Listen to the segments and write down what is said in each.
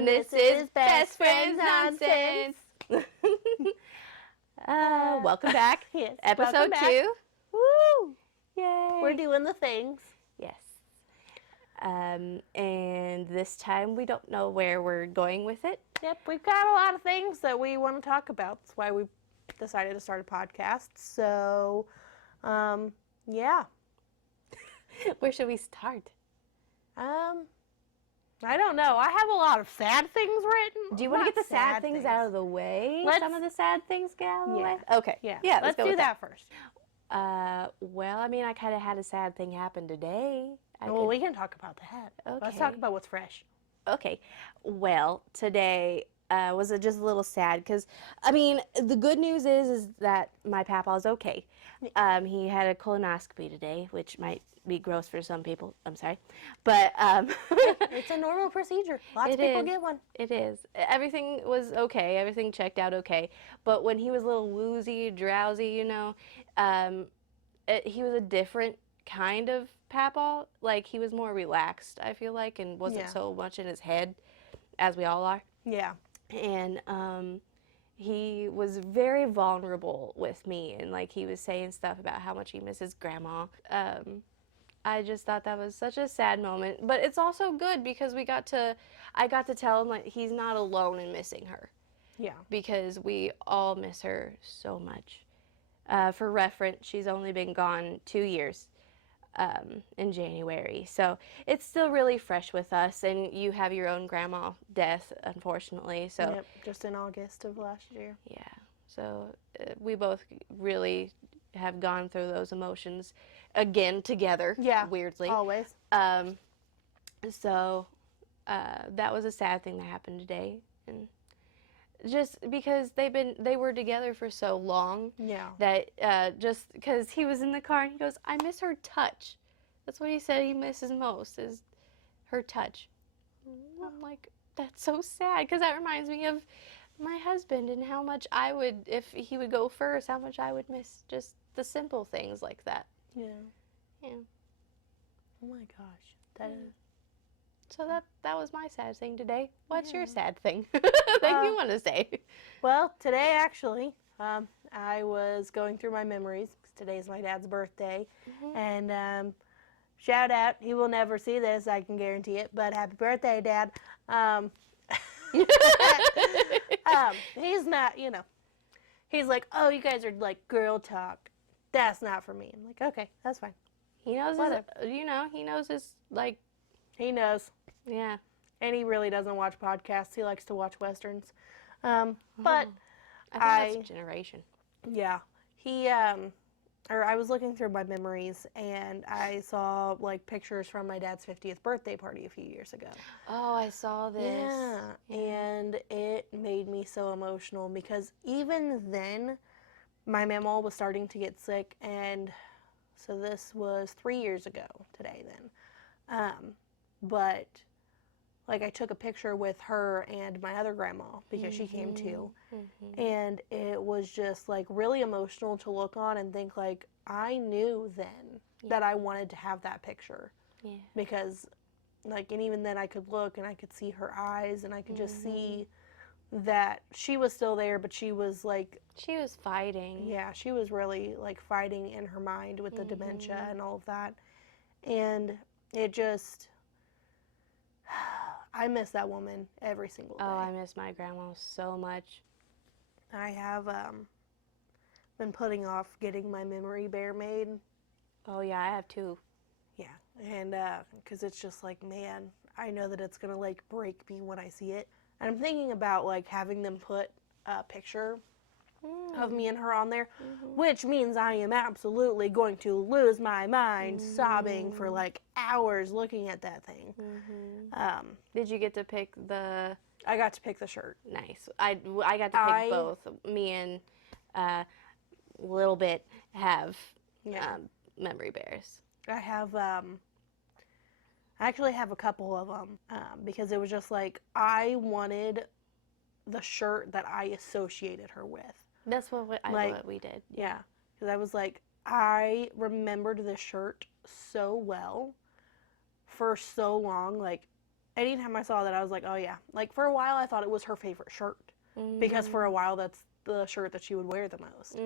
And this is Best Friends Nonsense. Welcome back. Yes, Episode welcome back. 2. Woo! Yay. We're doing the things. Yes. And this time we don't know where we're going with it. Yep, we've got a lot of things that we want to talk about. That's why we decided to start a podcast. So, yeah. Where should we start? I don't know. I have a lot of sad things written. Do you want to get the sad things out of the way? Some of the sad things get out of the way? Okay. Yeah, let's do that first. Well, I mean, I kind of had a sad thing happen today. We can talk about that. Okay. Let's talk about what's fresh. Okay. Well, today was just a little sad because, I mean, the good news is that my papa's okay. He had a colonoscopy today, which might be gross for some people. I'm sorry. But it's a normal procedure. Lots of people get one. It is. Everything was okay. Everything checked out okay. But when he was a little woozy, drowsy, you know, he was a different kind of papa. Like, he was more relaxed, I feel like, and wasn't so much in his head, as we all are. Yeah. And he was very vulnerable with me, and like he was saying stuff about how much he misses grandma. I just thought that was such a sad moment, but it's also good because I got to tell him like he's not alone in missing her. Yeah. Because we all miss her so much. For reference, she's only been gone 2 years. In January, so it's still really fresh with us, and you have your own grandma death, unfortunately, so yep, just in August of last year. Yeah, so we both really have gone through those emotions again together. Yeah, weirdly, always. So that was a sad thing that happened today, and just because they were together for so long. Yeah. That just because he was in the car and he goes, I miss her touch. That's what he said he misses most, is her touch. I'm like, that's so sad, because that reminds me of my husband and how much I would, if he would go first, how much I would miss just the simple things like that. Yeah. Yeah. Oh my gosh. That is. So that was my sad thing today. What's your sad thing that you want to say? Well, today actually, I was going through my memories because today's my dad's birthday, and shout out. He will never see this, I can guarantee it. But happy birthday, Dad. He's not, you know. He's like, oh, you guys are like girl talk. That's not for me. I'm like, okay, that's fine. He knows he knows his, like. He knows. Yeah. And he really doesn't watch podcasts. He likes to watch Westerns. But I think that's generation. Yeah. I was looking through my memories, and I saw, like, pictures from my dad's 50th birthday party a few years ago. Oh, I saw this. Yeah. And it made me so emotional because even then, my mamaw was starting to get sick, and so this was 3 years ago today then. But, like, I took a picture with her and my other grandma because she came too. And it was just, like, really emotional to look on and think, like, I knew then that I wanted to have that picture. Yeah. Because, like, and even then I could look and I could see her eyes and I could just see that she was still there, but she was, like... She was fighting. Yeah, she was really, like, fighting in her mind with the dementia and all of that. And it just... I miss that woman every single day. Oh, I miss my grandma so much. I have been putting off getting my memory bear made. Oh, yeah, I have too. Yeah, and because it's just like, man, I know that it's going to, like, break me when I see it. And I'm thinking about, like, having them put a picture of me and her on there, which means I am absolutely going to lose my mind sobbing for, like, hours looking at that thing. Did you get to pick the... I got to pick the shirt. Nice. I got to pick both. Me and Little Bit have memory bears. I have, I actually have a couple of them because it was just like, I wanted the shirt that I associated her with. That's what we did. Yeah, because I was like, I remembered this shirt so well for so long, like, anytime I saw that, I was like, oh yeah. Like for a while, I thought it was her favorite shirt because for a while that's the shirt that she would wear the most,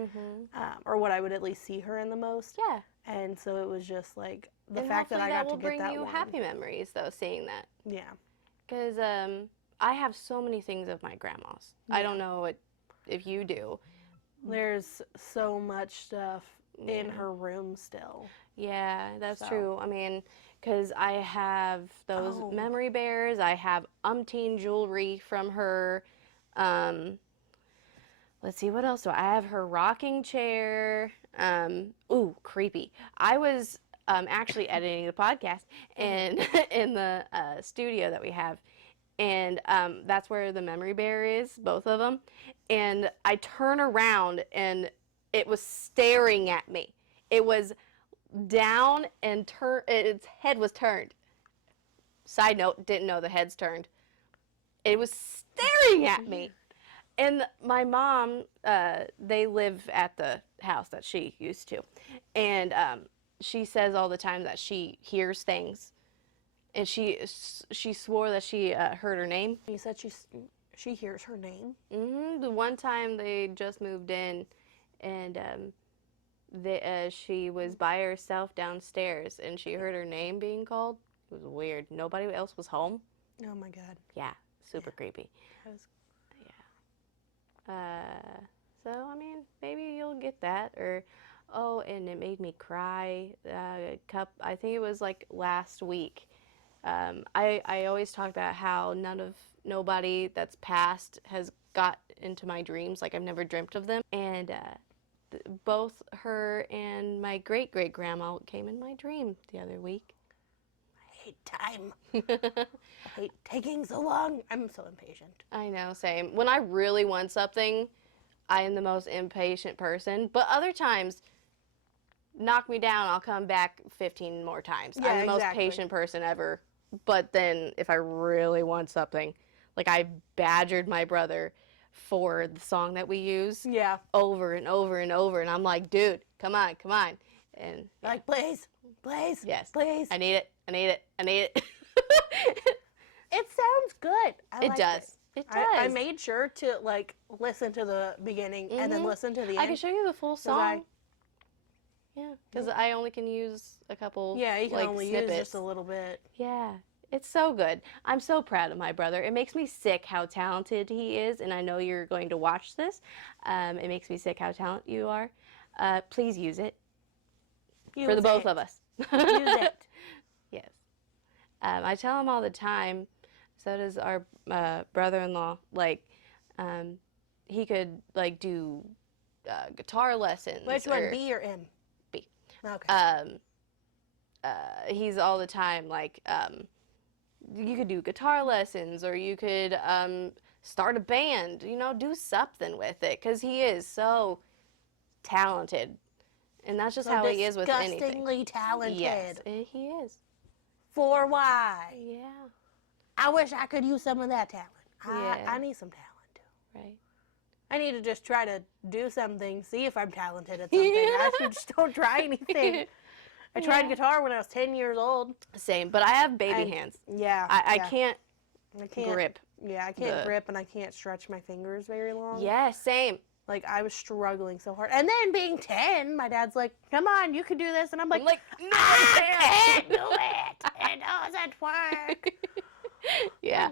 or what I would at least see her in the most. Yeah. And so it was just like the And fact that I got to will get bring that you one. happy memories, though, seeing that. Yeah. Because I have so many things of my grandma's. I don't know if you do. There's so much stuff in her room still. Yeah, that's So. true. I mean, because I have those Oh. memory bears. I have umpteen jewelry from her. Let's see, what else do I have? Her rocking chair. Ooh, creepy. I was actually editing the podcast and in the studio that we have. And that's where the memory bear is, both of them. And I turn around and it was staring at me. It was down and its head was turned. Side note, didn't know the head's turned. It was staring at me. And my mom, they live at the house that she used to. And she says all the time that she hears things. And she swore that she heard her name. You said she hears her name? The one time they just moved in, and she was by herself downstairs, and she heard her name being called. It was weird. Nobody else was home. Oh my God. Yeah, super creepy. That was... So, I mean, maybe you'll get that. Or, oh, and it made me cry. I think it was like last week. I always talk about how nobody that's passed has got into my dreams. Like, I've never dreamt of them. And both her and my great-great-grandma came in my dream the other week. I hate time. I hate taking so long. I'm so impatient. I know, same. When I really want something, I am the most impatient person. But other times, knock me down, I'll come back 15 more times. Yeah, I'm the most exactly. patient person ever. But then if I really want something, like I badgered my brother for the song that we use Yeah. over and over and over. And I'm like, dude, come on, come on. And Like, please, yes, please. I need it, I need it, I need it. It sounds good. It does. It does. I made sure to like listen to the beginning and then listen to the end. I can show you the full song. I- Yeah, because I only can use a couple. Yeah, you can like, only snippets. use just a little bit. Yeah, it's so good. I'm so proud of my brother. It makes me sick how talented he is, and I know you're going to watch this. It makes me sick how talented you are. Please use it for the both of us. Use it. Yes. I tell him all the time. So does our brother-in-law. Like, he could like do guitar lessons. Which one, B or M? B. Okay. He's all the time like, you could do guitar lessons, or you could start a band. You know, do something with it, because he is so talented, and that's just So how he is with anything. disgustingly talented. Yes, he is. For why? Yeah. I wish I could use some of that talent. Yeah. I need some talent too. Right. I need to just try to do something, see if I'm talented at something. I should just don't try anything. I tried guitar when I was 10 years old. Same, but I have baby hands. Yeah. I yeah. can't I can't grip. Yeah, I can't grip and I can't stretch my fingers very long. Yeah, same. Like, I was struggling so hard. And then being 10, my dad's like, come on, you can do this. And I'm like, No, I can't do it. It doesn't work. Yeah,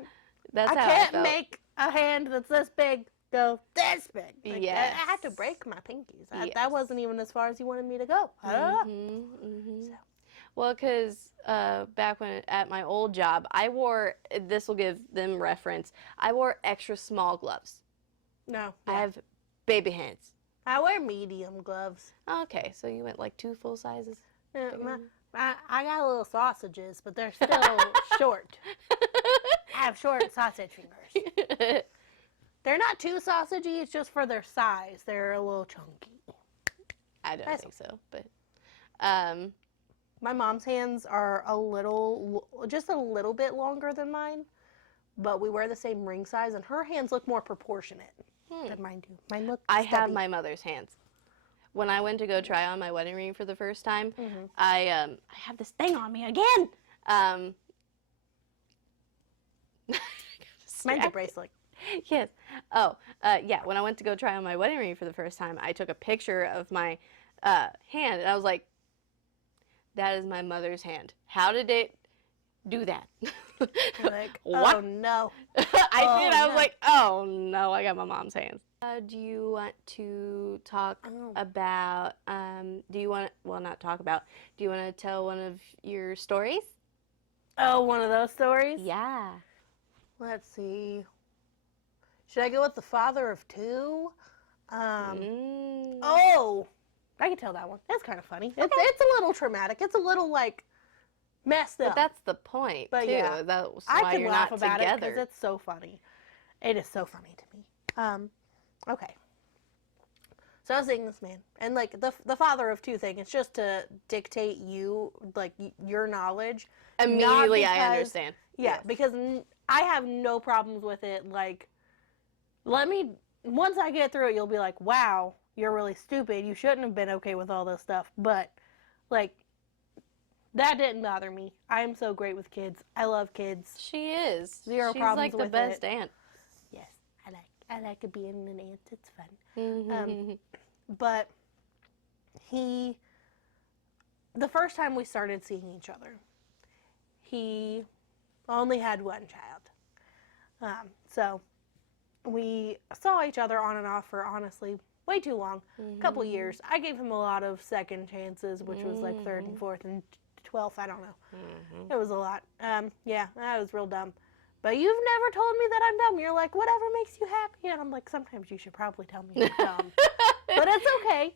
that's I how can't I felt. make a hand that's this big go this big. Like, Yes. I had to break my pinkies. Yes. That wasn't even as far as he wanted me to go. I don't know. So. Well, because back when at my old job, I wore, this will give them reference, I wore extra small gloves. No. I yeah. have baby hands. I wear medium gloves. Okay, so you went like 2 full sizes. Yeah, I got little sausages, but they're still short. I have short sausage fingers. They're not too sausagey, it's just for their size. They're a little chunky. I don't think so, but My mom's hands are just a little bit longer than mine, but we wear the same ring size, and her hands look more proportionate than mine do. Mine look I have stubby. my mother's hands. When I went to go try on my wedding ring for the first time, I have this thing on me again. Mine's a bracelet. Yes. Oh, yeah. When I went to go try on my wedding ring for the first time, I took a picture of my hand, and I was like, "That is my mother's hand. How did it do that?" You're like, What? oh no. I Oh, did. I was no. like, "Oh no, I got my mom's hands." Do you want to talk Oh. about? Do you want? Well, not talk about. Do you want to tell one of your stories? Oh, one of those stories? Yeah. Let's see. Should I go with the father of two? Oh, I can tell that one. It's kind of funny. It's a little traumatic. It's a little like messed up. But that's the point, But too. yeah, That's I why could you're laugh not about it together. because it's so funny. It is so funny to me. Okay. So I was seeing this man, and like the father of two thing, it's just to dictate you like your knowledge. Immediately, I because- understand. Yeah, Yes. because I have no problems with it. Like, once I get through it, you'll be like, wow, you're really stupid. You shouldn't have been okay with all this stuff. But, like, that didn't bother me. I am so great with kids. I love kids. She is. Zero She's problems like the with best it. aunt. Yes, I like being an aunt. It's fun. Mhm. But the first time we started seeing each other, he only had one child. So we saw each other on and off for honestly way too long, a couple years. I gave him a lot of second chances, which was like third and fourth and 12th. I don't know. It was a lot. Yeah, that was real dumb. But you've never told me that I'm dumb. You're like, whatever makes you happy. And I'm like, sometimes you should probably tell me I'm dumb. But it's okay.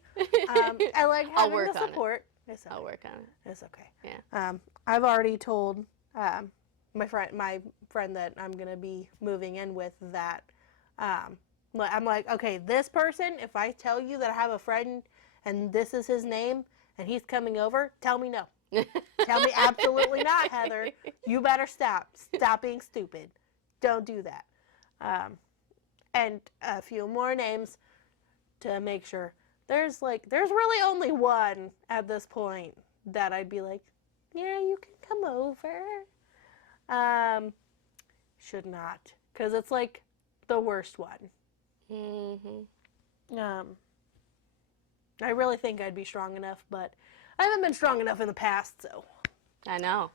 I like I'll having work the on it. support. It's okay. I'll work on it. It's okay. Yeah. I've already told my friend that I'm gonna be moving in with that. I'm like, okay, this person. If I tell you that I have a friend and this is his name and he's coming over, tell me no. Tell me absolutely not, Heather. You better stop. Stop being stupid. Don't do that. And a few more names to make sure. There's really only one at this point that I'd be like, yeah, you can come over. Should not, because it's like the worst one. I really think I'd be strong enough, but I haven't been strong enough in the past, so. I know.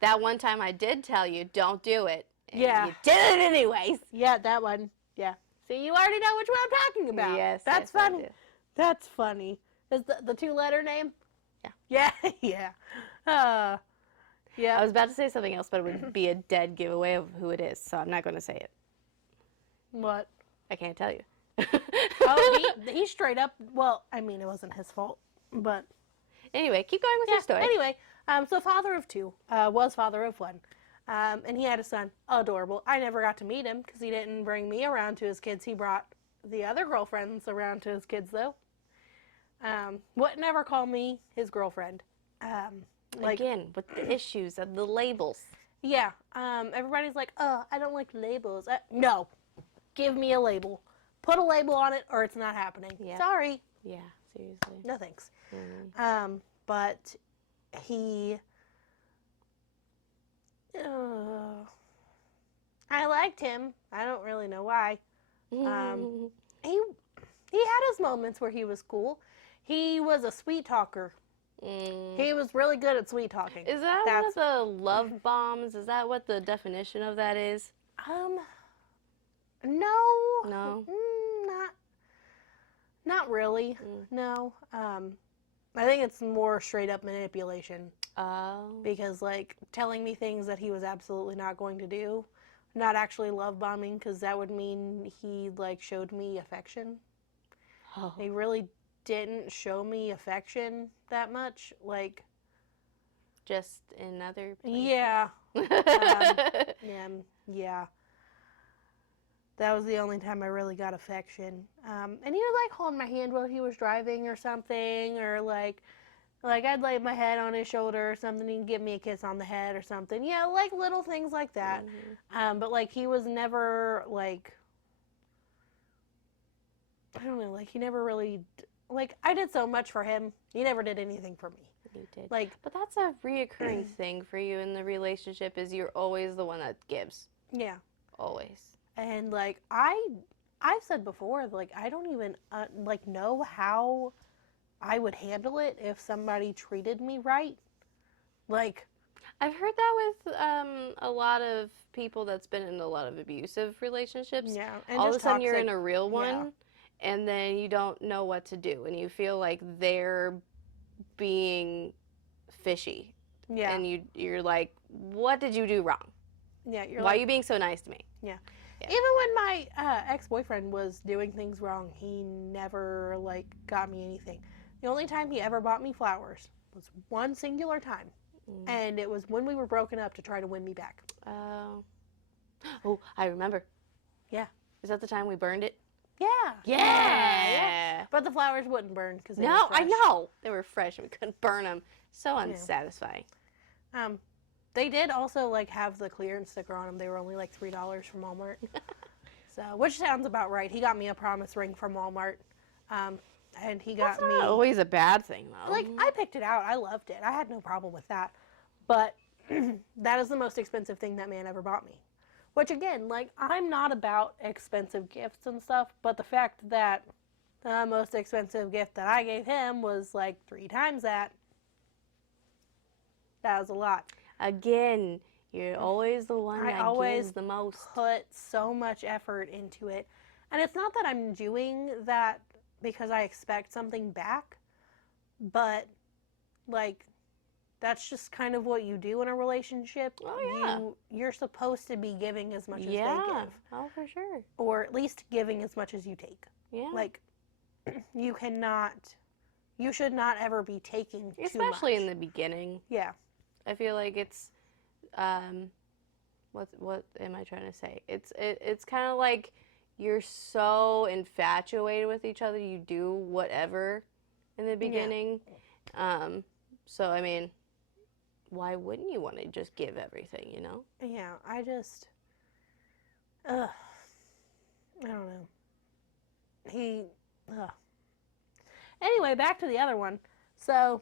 That one time I did tell you, don't do it. And Yeah. You did it anyways. Yeah, that one. Yeah. See, you already know which one I'm talking about. Yes. That's yes, I funny. do. That's funny. Is the two-letter name? Yeah. Yeah, yeah. Yeah. I was about to say something else, but it would be a dead giveaway of who it is, so I'm not going to say it. What? I can't tell you. Oh, he straight up. Well, I mean, it wasn't his fault, but Anyway, keep going with your story. Anyway, so father of two, was father of one, and he had a son. Adorable. I never got to meet him because he didn't bring me around to his kids. He brought the other girlfriends around to his kids, though. Would never call me his girlfriend. Again, with the issues of the labels. Yeah. Everybody's like, oh, I don't like labels. No. Give me a label. Put a label on it or it's not happening. Yeah. Sorry. Yeah, seriously. No thanks. Mm. But he... I liked him. I don't really know why. He had his moments where he was cool. He was a sweet talker. He was really good at sweet talking. Is that one of the love bombs? Is that what the definition of that is? No. No? Not really. No. I think it's more straight up manipulation Oh. because like telling me things that he was absolutely not going to do, not actually love bombing because that would mean he like showed me affection. Oh. He really didn't show me affection that much. Like, Just in other places? yeah. Yeah. That was the only time I really got affection. And he would like hold my hand while he was driving or something, or like I'd lay my head on his shoulder or something. He'd give me a kiss on the head or something. Yeah, like little things like that. But like he was never like, I don't know, like he never really, like I did so much for him. He never did anything for me. You did. Like, But that's a reoccurring thing for you in the relationship is you're always the one that gives. yeah. Always. And like I've said before, like I don't even like know how I would handle it if somebody treated me right. Like, I've heard that with a lot of people that's been in a lot of abusive relationships. yeah, and All of just a sudden you're in toxic. a real Yeah. one, and then you don't know what to do, and you feel like they're being fishy, Yeah. and you're like, what did you do wrong? Yeah, you're Why are like, you being so nice to me? yeah. Yeah. Even when my ex-boyfriend was doing things wrong, he never like got me anything. The only time he ever bought me flowers was one singular time, Mm. and it was when we were broken up to try to win me back. Oh. Oh, I remember. Yeah. Is that the time we burned it? Yeah. Yeah. But the flowers wouldn't burn because they No, were fresh. I know. They were fresh and we couldn't burn them. So unsatisfying. They did also like have the clearance sticker on them. They were only like $3 from Walmart. So, which sounds about right. He got me a promise ring from Walmart, and he got That's me not always a bad thing, though. like I picked it out. I loved it. I had no problem with that. But that is the most expensive thing that man ever bought me. Which again, like I'm not about expensive gifts and stuff, but the fact that the most expensive gift that I gave him was like 3 times that. That was a lot. Again, you're always the one I that always gives the most. Put so much effort into it. And it's not that I'm doing that because I expect something back, but like that's just kind of what you do in a relationship. Oh, yeah. You're supposed to be giving as much as they Yeah. give, Oh, for sure. or at least giving as much as you take. Yeah. Like you should not ever be taking too much. Especially in the beginning. Yeah. I feel like it's what am I trying to say? It's kind of like you're so infatuated with each other, you do whatever in the beginning. So I mean, why wouldn't you want to just give everything, you know? Yeah, I don't know. Anyway, back to the other one. So,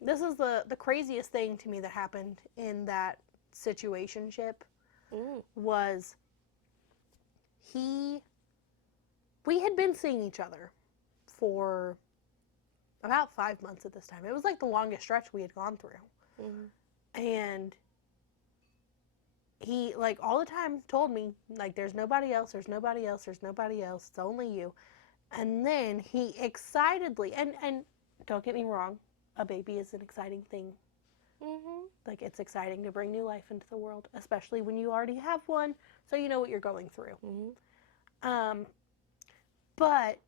this is the craziest thing to me that happened in that situationship was we had been seeing each other for about 5 months at this time. It was like the longest stretch we had gone through. And he, like, all the time told me, like, there's nobody else, there's nobody else, there's nobody else, it's only you. And then he excitedly, and don't get me wrong, a baby is an exciting thing. Like, it's exciting to bring new life into the world, especially when you already have one, so you know what you're going through. But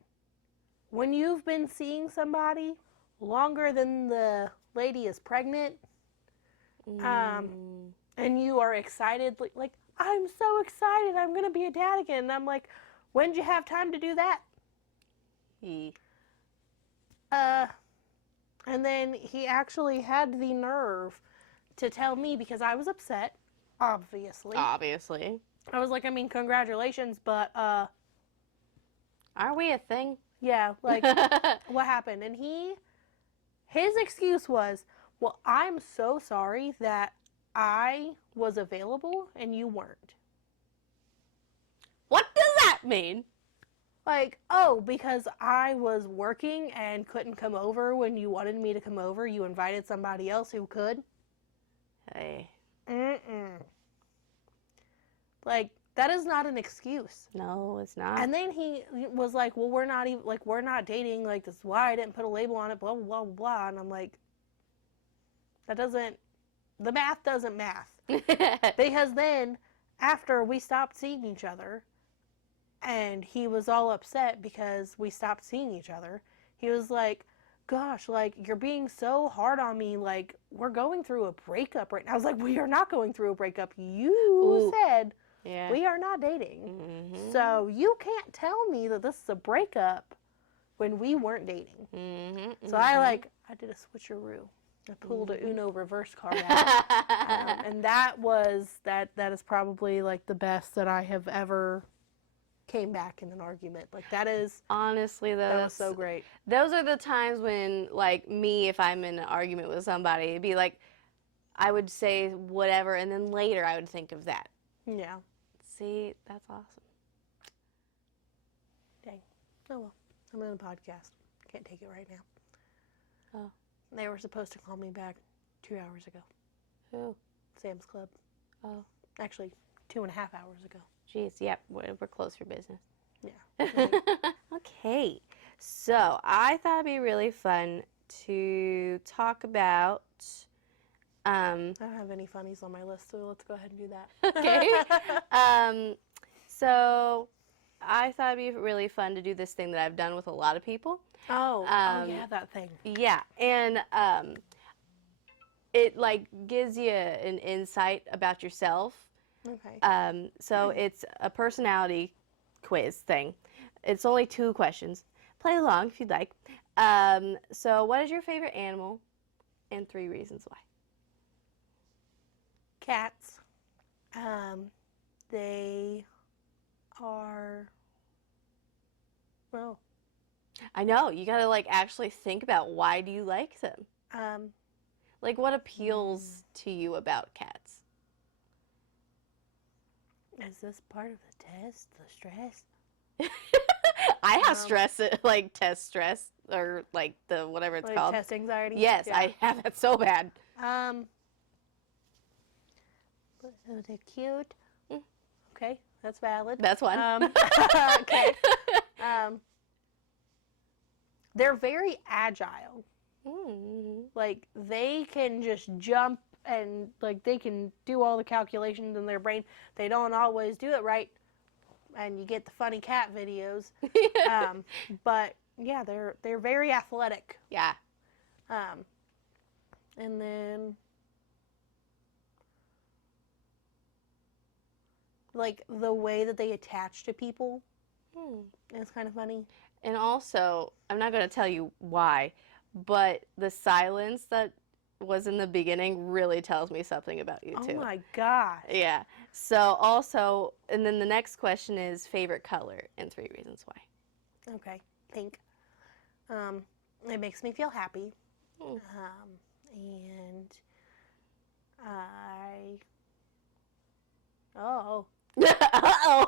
when you've been seeing somebody longer than the lady is pregnant, and you are excited, like, I'm so excited, I'm going to be a dad again. And I'm like, when did you have time to do that? And then he actually had the nerve to tell me, because I was upset, obviously. Obviously. I was like, I mean, congratulations, but, Are we a thing? yeah, like, what happened? And his excuse was, well, I'm so sorry that I was available and you weren't. What does that mean? Like, oh, because I was working and couldn't come over when you wanted me to come over, you invited somebody else who could? Hey. Like, that is not an excuse. No, it's not. And then he was like, well, we're not dating, like, this is why I didn't put a label on it, blah, blah, blah, blah. And I'm like, the math doesn't math. Because then, after we stopped seeing each other, and he was all upset because we stopped seeing each other, he was like, gosh, like, you're being so hard on me, like, we're going through a breakup right now. I was like, we are not going through a breakup. You said we are not dating. So you can't tell me that this is a breakup when we weren't dating. So I did a switcheroo. I pulled a Uno reverse card out. And that is probably, like, the best that I have ever came back in an argument. Like, that is honestly, that was so great. Those are the times when, like, me, if I'm in an argument with somebody, it'd be like, I would say whatever, and then later I would think of that. Yeah. See, that's awesome. Dang. Oh well. I'm on a podcast. Can't take it right now. Oh. They were supposed to call me back 2 hours ago. Who? Sam's Club. Oh. Actually, 2.5 hours ago. Jeez, yep, we're closed for business. Yeah. Okay, so I thought it'd be really fun to talk about. I don't have any funnies on my list, so let's go ahead and do that. Okay. So I thought it'd be really fun to do this thing that I've done with a lot of people. Oh yeah, that thing. Yeah, and it like gives you an insight about yourself. Okay. So it's a personality quiz thing. It's only 2 questions. Play along if you'd like. So what is your favorite animal and 3 reasons why? Cats. They are. Well. I know, you gotta like actually think about why do you like them? Like what appeals to you about cats? Is this part of the test? The stress? I have stress, like test stress, or like the whatever it's Like called. test anxiety? Yes, Yeah. I have that so bad. But they're cute. Mm. Okay, that's valid. That's one. Okay. They're very agile. Mm-hmm. Like they can just jump and like they can do all the calculations in their brain. They don't always do it right, and you get the funny cat videos. But yeah, they're very athletic. Yeah. And then like the way that they attach to people is kind of funny. And also, I'm not going to tell you why, but the silence that was in the beginning really tells me something about you too. Oh my gosh. Yeah. So also, and then the next question is favorite color and 3 reasons why. Okay, pink. It makes me feel happy. Mm. And oh. Uh-oh.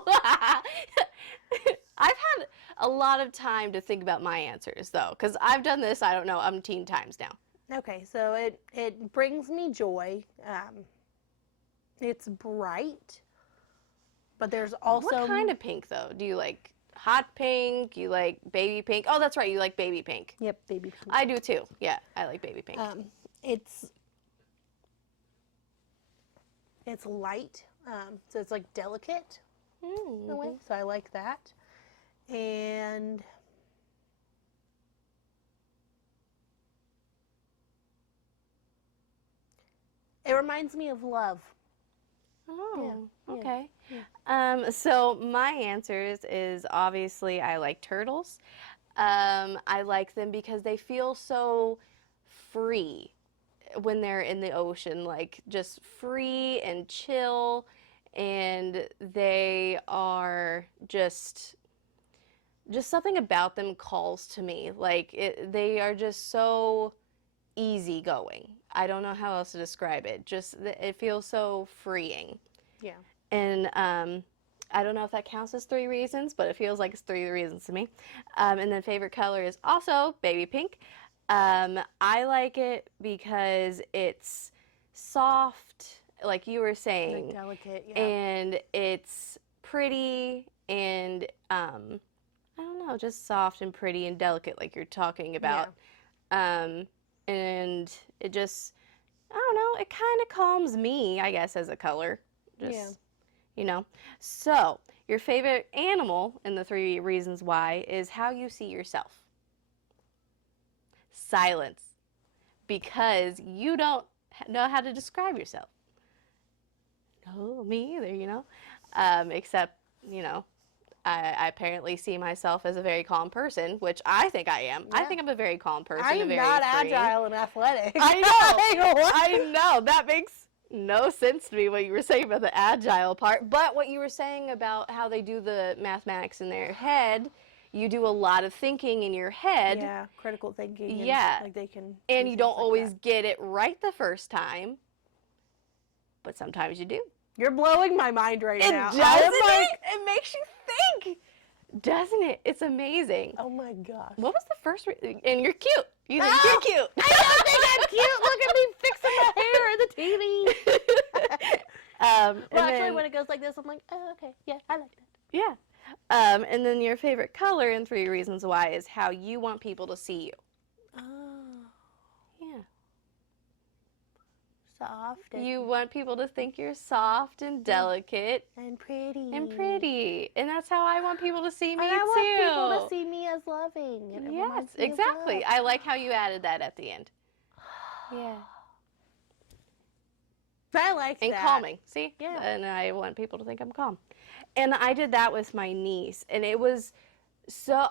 I've had a lot of time to think about my answers though, because I've done this, I don't know, umpteen times now. Okay, so it brings me joy. It's bright, but there's also What kind of pink though? Do you like hot pink? You like baby pink? Oh, that's right, you like baby pink. Yep, baby pink. I do too. Yeah, I like baby pink. It's light, so it's like delicate in a way. So I like that, and it reminds me of love. Oh, yeah, okay. yeah. So my answers is obviously I like turtles. I like them because they feel so free when they're in the ocean, like just free and chill, and they are just something about them calls to me. Like they are just so easygoing. I don't know how else to describe it. Just it feels so freeing. Yeah. And I don't know if that counts as 3 reasons, but it feels like it's 3 reasons to me. And then favorite color is also baby pink. I like it because it's soft, like you were saying, Like delicate, yeah. and it's pretty, and I don't know, just soft and pretty and delicate, like you're talking about. And it just, I don't know, it kind of calms me, I guess, as a color. Just, Yeah. you know. So, your favorite animal in the 3 reasons why is how you see yourself. Silence. Because you don't know how to describe yourself. No, me either, you know. Except, you know, I apparently see myself as a very calm person, which I think I am. Yeah. I think I'm a very calm person. I'm very not free. agile and athletic. I know. I know. That makes no sense to me what you were saying about the agile part. But what you were saying about how they do the mathematics in their head, you do a lot of thinking in your head. Yeah, critical thinking. And, Yeah. like they can. And do you don't things like always that. get it right the first time. But sometimes you do. You're blowing my mind right It now. doesn't I'm like, it makes you think, doesn't it? It's amazing. oh my gosh. What was the first? And you're cute. You think you're cute. I don't think I'm cute. Look at me fixing my hair in the TV. Well, Well, actually, when it goes like this, I'm like, oh, okay, yeah, I like that. yeah. And then your favorite color in 3 Reasons Why is how you want people to see you. Oh, Yeah. soft You want people to think you're soft and delicate and pretty. and pretty. And that's how I want people to see me And I too. want people to see me as loving. And it Yes, reminds me of exactly. love. I like how you added that at the end. Yeah. I like And that. calming. See? Yeah. And I want people to think I'm calm. And I did that with my niece. And it was so,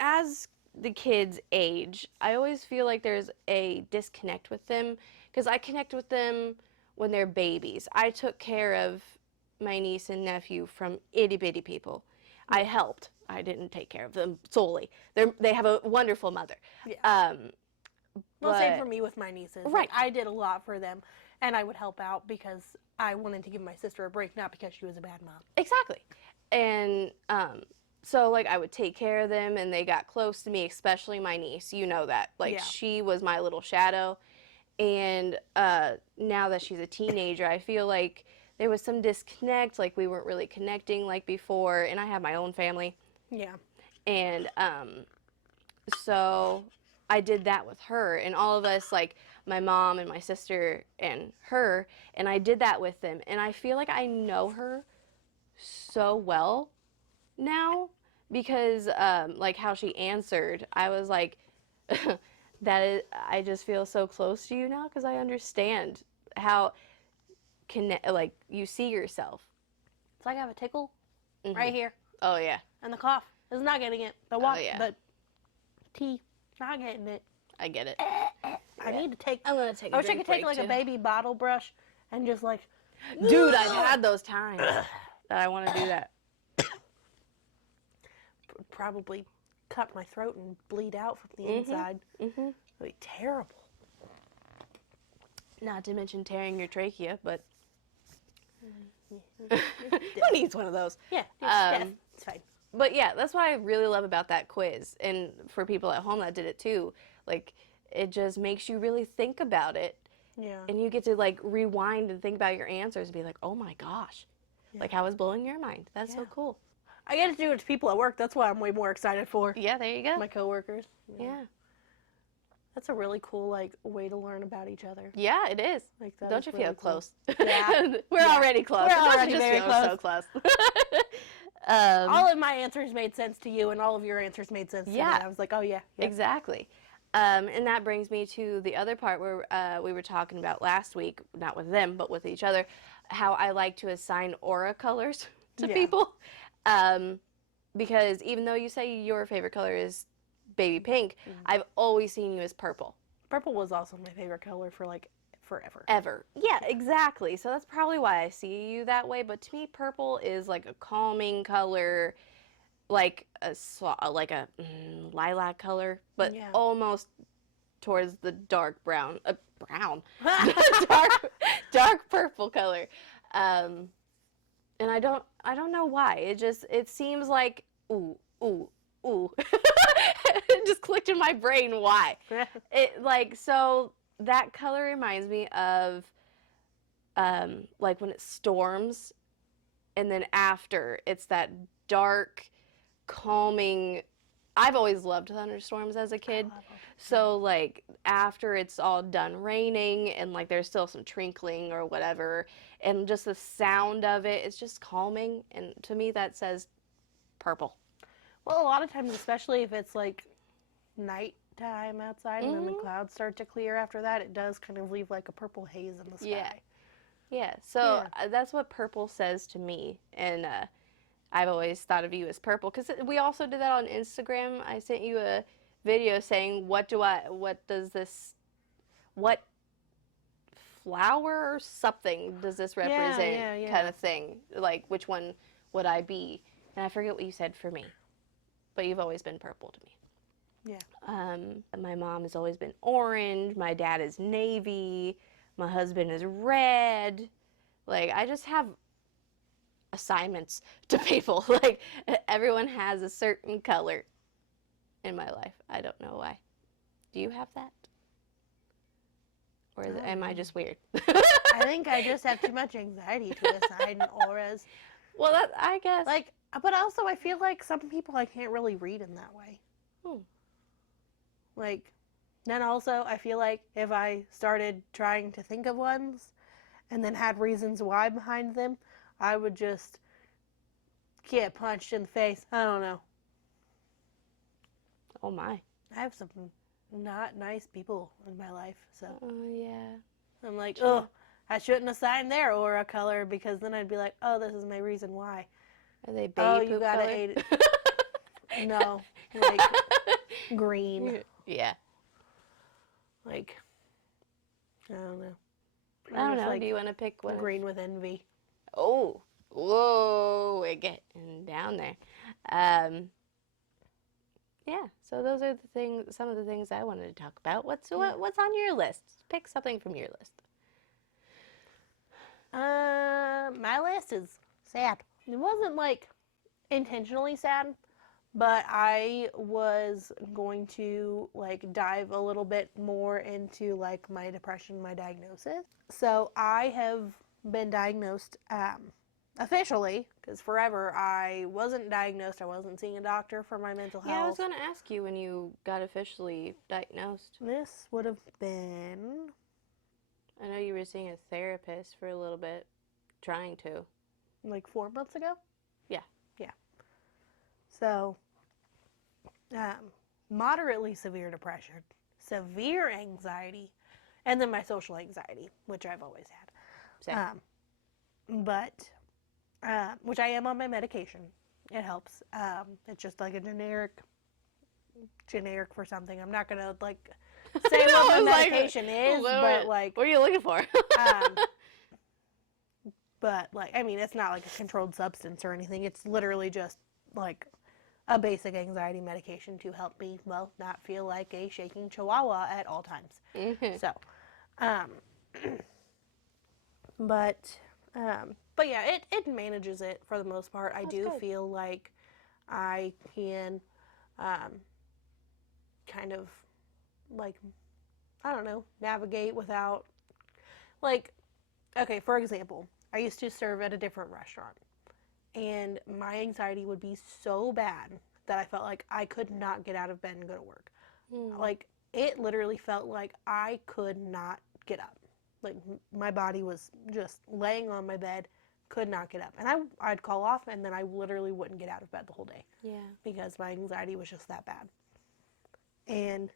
as the kids age, I always feel like there's a disconnect with them because I connect with them when they're babies. I took care of my niece and nephew from itty bitty people. I helped. I didn't take care of them solely. They have a wonderful mother. Yeah. Well, same but- for me with my nieces. Right. Like, I did a lot for them, and I would help out because I wanted to give my sister a break, not because she was a bad mom. Exactly. And so like I would take care of them and they got close to me, especially my niece. You know that. Like Yeah. she was my little shadow. And now that she's a teenager, I feel like there was some disconnect, like we weren't really connecting like before, and I have my own family. Yeah. And so I did that with her and all of us, like my mom and my sister and her, and I did that with them. And I feel like I know her so well now because like how she answered, I was like, I just feel so close to you now because I understand how like you see yourself. It's like I have a tickle Mhm. right here, Oh yeah, and the cough is not getting it. The yeah. the tea, not getting it. I get it. I need to take. I'm gonna take. I wish I could take like a baby bottle brush and just like. Dude, I've had those times that I want to do that. Probably cut my throat and bleed out from the Mhm. inside. Mm-hmm. It'd be terrible. Not to mention tearing your trachea, but who needs one of those? Yeah, it's fine. But yeah, that's what I really love about that quiz. And for people at home that did it too, like it just makes you really think about it. Yeah. And you get to like rewind and think about your answers and be like, oh my gosh, Yeah. like how was blowing your mind. That's so Yeah. cool. I get to do it to people at work. That's what I'm way more excited for. Yeah, there you go. My coworkers. Yeah. That's a really cool like way to learn about each other. Yeah, it is. Like that Don't is you really feel cool. close? Yeah. We're Yeah. already close. We're It doesn't already just very feel so close. All of my answers made sense to you, and all of your answers made sense to me. Yeah. I was like, oh yeah. Exactly. And that brings me to the other part where we were talking about last week, not with them, but with each other, how I like to assign aura colors to Yeah. people. Because even though you say your favorite color is baby pink, I've always seen you as purple. Purple was also my favorite color for like forever. Ever. Yeah, exactly. So that's probably why I see you that way. But to me, purple is like a calming color, like a lilac color, but Yeah. almost towards the dark brown, dark purple color. And I don't know why. It seems like ooh. It just clicked in my brain why. So that color reminds me of like when it storms and then after it's that dark calming. I've always loved thunderstorms as a kid. So like after it's all done raining and like there's still some trinkling or whatever and just the sound of it, it's just calming, and to me that says purple. Well, a lot of times, especially if it's like nighttime outside and then the clouds start to clear after that, it does kind of leave like a purple haze in the sky. Yeah, so that's what purple says to me, and I've always thought of you as purple because we also did that on Instagram. I sent you a video saying what flower or something does this represent, kind of thing, like which one would I be, and I forget what you said for me, but you've always been purple to me. Yeah. My mom has always been orange, my dad is navy, my husband is red, Like, I just have assignments to people. Like, everyone has a certain color in my life. I don't know why. Do you have that? Or am I just weird? I think I just have too much anxiety to assign auras. Well, that, I guess. Like, but also I feel like some people I can't really read in that way. Like, then also I feel like if I started trying to think of ones and then had reasons why behind them, I would just get punched in the face. I don't know. Oh my. I have some not nice people in my life, so Oh yeah. I'm like, Sure. oh, I shouldn't assign their aura color because then I'd be like, oh, this is my reason why. Are they baby Oh, you poop gotta color? eat it. No, like green. Yeah. Like, I don't know. I don't I'm just know. like Do you want to pick one? green with envy. Oh, whoa, we're getting down there. Yeah. So those are the things. Some of the things I wanted to talk about. What's on your list? Pick something from your list. My list is sad. It wasn't like intentionally sad, but I was going to like dive a little bit more into like my depression, my diagnosis. So I have been diagnosed officially, because forever I wasn't diagnosed. I wasn't seeing a doctor for my mental health. Yeah, I was going to ask you when you got officially diagnosed. This would have been I know you were seeing a therapist for a little bit, trying to. like 4 months ago. Yeah. Yeah. So, moderately severe depression, severe anxiety, and then my social anxiety, which I've always had. Same. But which I am on my medication. It helps. It's just like a generic for something. I'm not gonna like say No, what I my was like, medication is, but like, what are you looking for? but like, I mean, it's not like a controlled substance or anything. It's literally just like a basic anxiety medication to help me, well, not feel like a shaking chihuahua at all times. Mhm. So, but yeah, it manages it for the most part. I That's do good. feel like I can kind of like, I don't know, navigate without like, okay, for example, I used to serve at a different restaurant and my anxiety would be so bad that I felt like I could not get out of bed and go to work. Like, it literally felt like I could not get up. Like, my body was just laying on my bed, could not get up. And I'd call off, and then I literally wouldn't get out of bed the whole day Yeah. because my anxiety was just that bad. And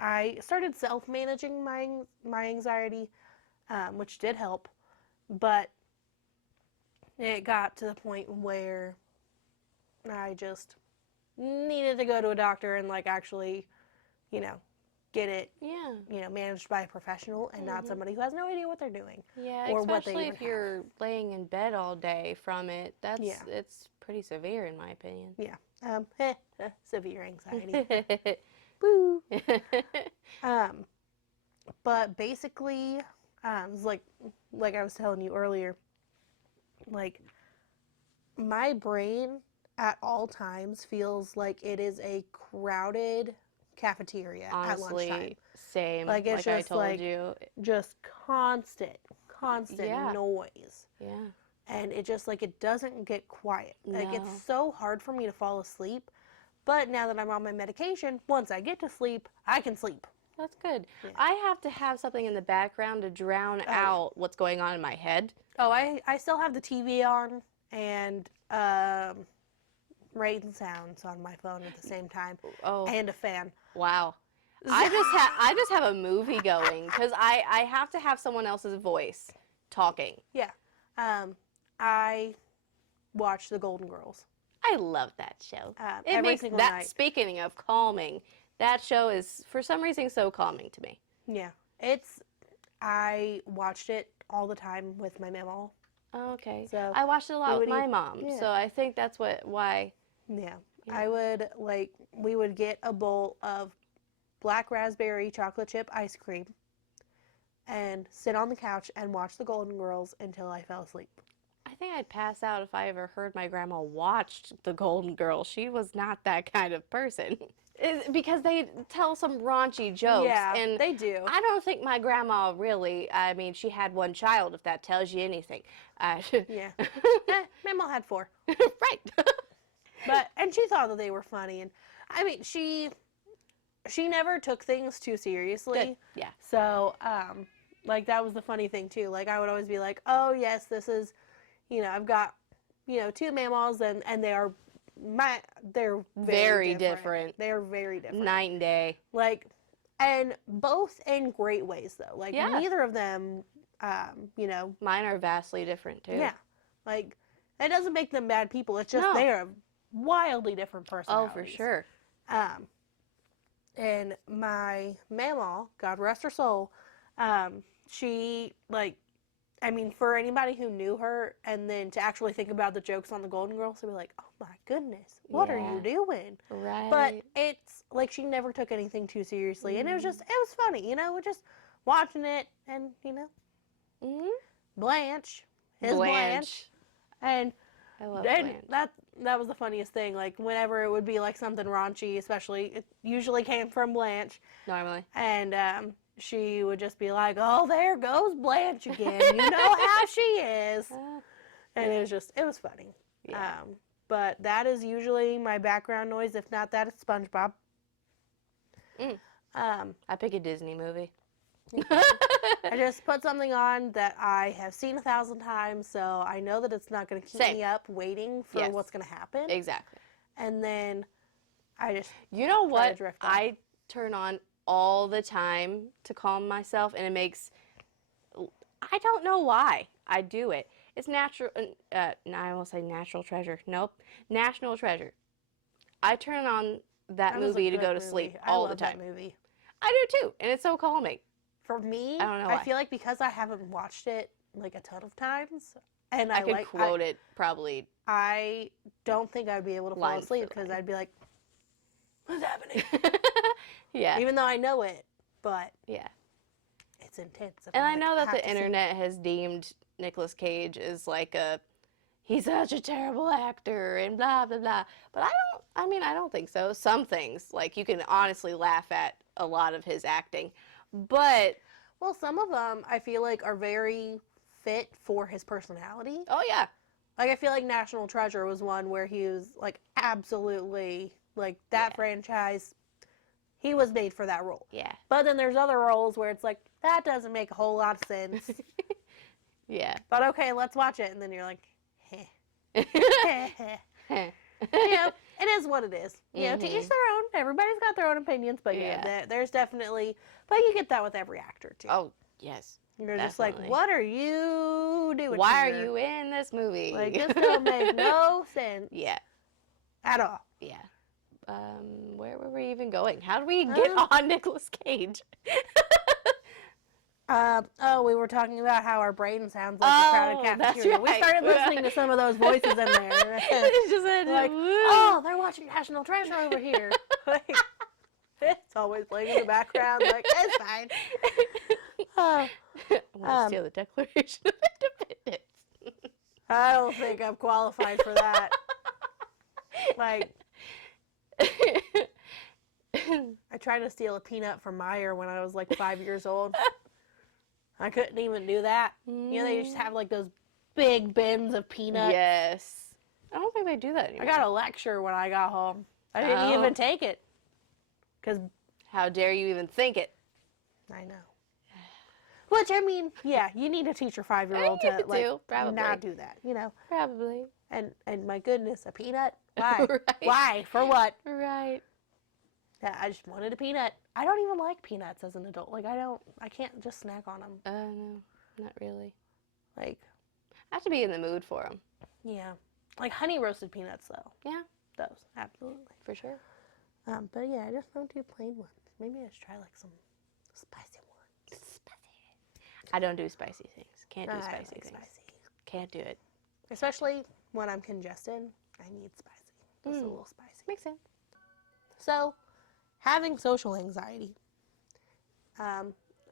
I started self-managing my anxiety, which did help, but it got to the point where I just needed to go to a doctor and like actually, get it, Yeah. managed by a professional and not somebody who has no idea what they're doing. Yeah, or what they especially even if you're laying in bed all day from it. Yeah. It's pretty severe in my opinion. Severe anxiety. Boo. But basically, it's like I was telling you earlier, like my brain at all times feels like it is a crowded cafeteria at lunchtime. Honestly, same. Like, it's I just, told like, you. Just constant Yeah. noise. Yeah. And it just like it doesn't get quiet. Like, No. it's so hard for me to fall asleep. But now that I'm on my medication, once I get to sleep, I can sleep. That's good. Yeah. I have to have something in the background to drown out what's going on in my head. Oh, I still have the TV on and rain sounds on my phone at the same time, Oh, and a fan. wow. I just have a movie going because I have to have someone else's voice talking. Yeah. I watch The Golden Girls. I love that show. It Every makes single that, night. speaking of calming, that show is for some reason so calming to me. Yeah. I watched it all the time with my mama. Oh, okay. So I watched it a lot we with would my eat- mom, yeah. so I think that's why. Yeah. Yeah. We would get a bowl of black raspberry chocolate chip ice cream and sit on the couch and watch the Golden Girls until I fell asleep. I think I'd pass out if I ever heard my grandma watched The Golden Girls. She was not that kind of person. Because they tell some raunchy jokes. Yeah, and they do. I don't think my grandma really, I mean, she had one child, if that tells you anything. Yeah. My mom had 4. Right. And she thought that they were funny. And I mean, she never took things too seriously. Good. Yeah. So, like, that was the funny thing, too. Like, I would always be like, oh, yes, this is, I've got, 2 mammals, and they're very different. They're very different. Night and day. Like, and both in great ways, though. Like, Yeah. neither of them, Mine are vastly different, too. yeah. Like, that doesn't make them bad people. It's just No. they are wildly different Oh, personalities. for sure. And my mamaw, God rest her soul, she, like, I mean, for anybody who knew her, and then to actually think about the jokes on the Golden Girls, to be like, oh my goodness, what are you doing? Right. But it's, like, she never took anything too seriously, and it was funny, we're just watching it, and, Mhm. Blanche, Blanche, and I love Blanche. that was the funniest thing. Like, whenever it would be like something raunchy, especially, it usually came from Blanche. Normally. And she would just be like, "Oh, there goes Blanche again. You know how she is." And it was funny. Yeah. But that is usually my background noise. If not that, it's SpongeBob. I pick a Disney movie. I just put something on that I have seen 1,000 times, so I know that it's not going to keep Same. me up waiting for Yes. what's going to happen. Exactly. And then I just You know try to what drift off. I turn on all the time to calm myself, and it makes, I don't know why I do it. It's natural, I almost say Natural Treasure. Nope. National Treasure. I turn on that was a movie to good go to movie. sleep I all love the time. That movie. I do too, and it's so calming. For me, I don't know I why. feel like because I haven't watched it like a ton of times, and I could quote it probably. I don't think I'd be able to fall Line for asleep because line. I'd be like, "What's happening?" Yeah. Even though I know it, but Yeah. it's intense. And I I'm know like, that have the to see it. internet has deemed Nicolas Cage as like he's such a terrible actor and blah blah blah. But I don't think so. Some things, like, you can honestly laugh at a lot of his acting. But Well, some of them I feel like are very fit for his personality. oh yeah. Like, I feel like National Treasure was one where he was like absolutely like that Yeah. franchise. He was made for that role. Yeah. But then there's other roles where it's like, that doesn't make a whole lot of sense. Yeah. But okay, let's watch it. And then you're like, heh. It is what it is. To each their own. Everybody's got their own opinions. But Yeah. there's definitely, but you get that with every actor too. Oh, yes. You're just like, definitely. what are you doing Why here? are you in this movie? Like, this don't make no sense Yeah. at all. Yeah. Where were we even going? How did we get on Nicolas Cage? We were talking about how our brain sounds like a Oh, crowded that's cafeteria. We right. started listening to some of those voices in there. It's just Like, woo. oh, they're watching National Treasure over here. Like, it's always playing in the background. Like, it's fine. I want to steal the Declaration of Independence. I don't think I'm qualified for that. Like, I tried to steal a peanut from Meyer when I was like 5 years old. I couldn't even do that. They just have like those big bins of peanuts. Yes. I don't think they do that anymore. I got a lecture when I got home. I didn't even take it. Because How dare you even think it? I know. Which, I mean, yeah, you need to teach your 5-year-old You to do, like probably. not do that, Probably. And my goodness, a peanut? Why? Right. Why? For what? Right. Yeah, I just wanted a peanut. I don't even like peanuts as an adult. Like, I can't just snack on them. No, not really. Like, I have to be in the mood for them. yeah. Like honey roasted peanuts, though. Yeah, Those, absolutely. for sure. But yeah, I just don't do plain ones. Maybe I should try like some spicy ones. Spicy. I don't do spicy things. Can't do I spicy like things. spicy. Can't do it. Especially when I'm congested, I need spicy. Just a little spicy. Makes sense. So, having social anxiety.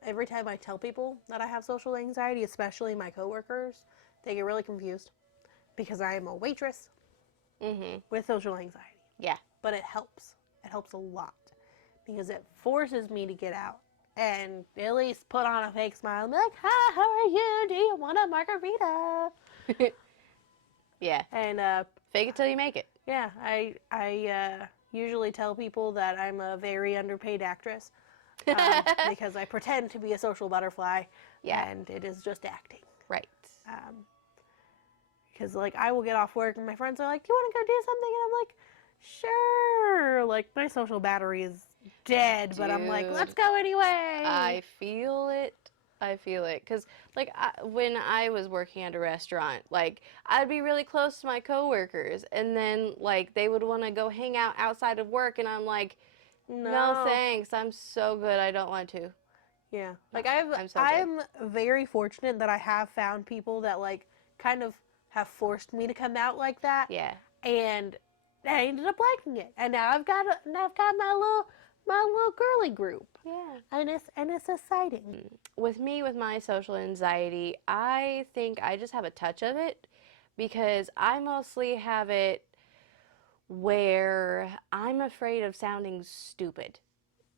every time I tell people that I have social anxiety, especially my coworkers, they get really confused because I am a waitress with social anxiety. Yeah. But it helps. It helps a lot because it forces me to get out and at least put on a fake smile and be like, "Hi, how are you? Do you want a margarita?" Yeah. And Fake it till you make it. yeah, I usually tell people that I'm a very underpaid actress because I pretend to be a social butterfly, Yeah. and it is just acting. Right. Because like I will get off work and my friends are like, "You want to go do something?" And I'm like, "Sure." Like my social battery is dead, but I'm like, Dude, "Let's go anyway." I feel it. I feel it. Because, like, when I was working at a restaurant, like, I'd be really close to my coworkers, and then, like, they would want to go hang out outside of work, and I'm like, no thanks. I'm so good. I don't want to. Yeah. No, Like I'm so good. I'm very fortunate that I have found people that like kind of have forced me to come out like that. Yeah. And I ended up liking it. And now I've got my little girly group. Yeah. And it's exciting. With me, with my social anxiety, I think I just have a touch of it because I mostly have it where I'm afraid of sounding stupid.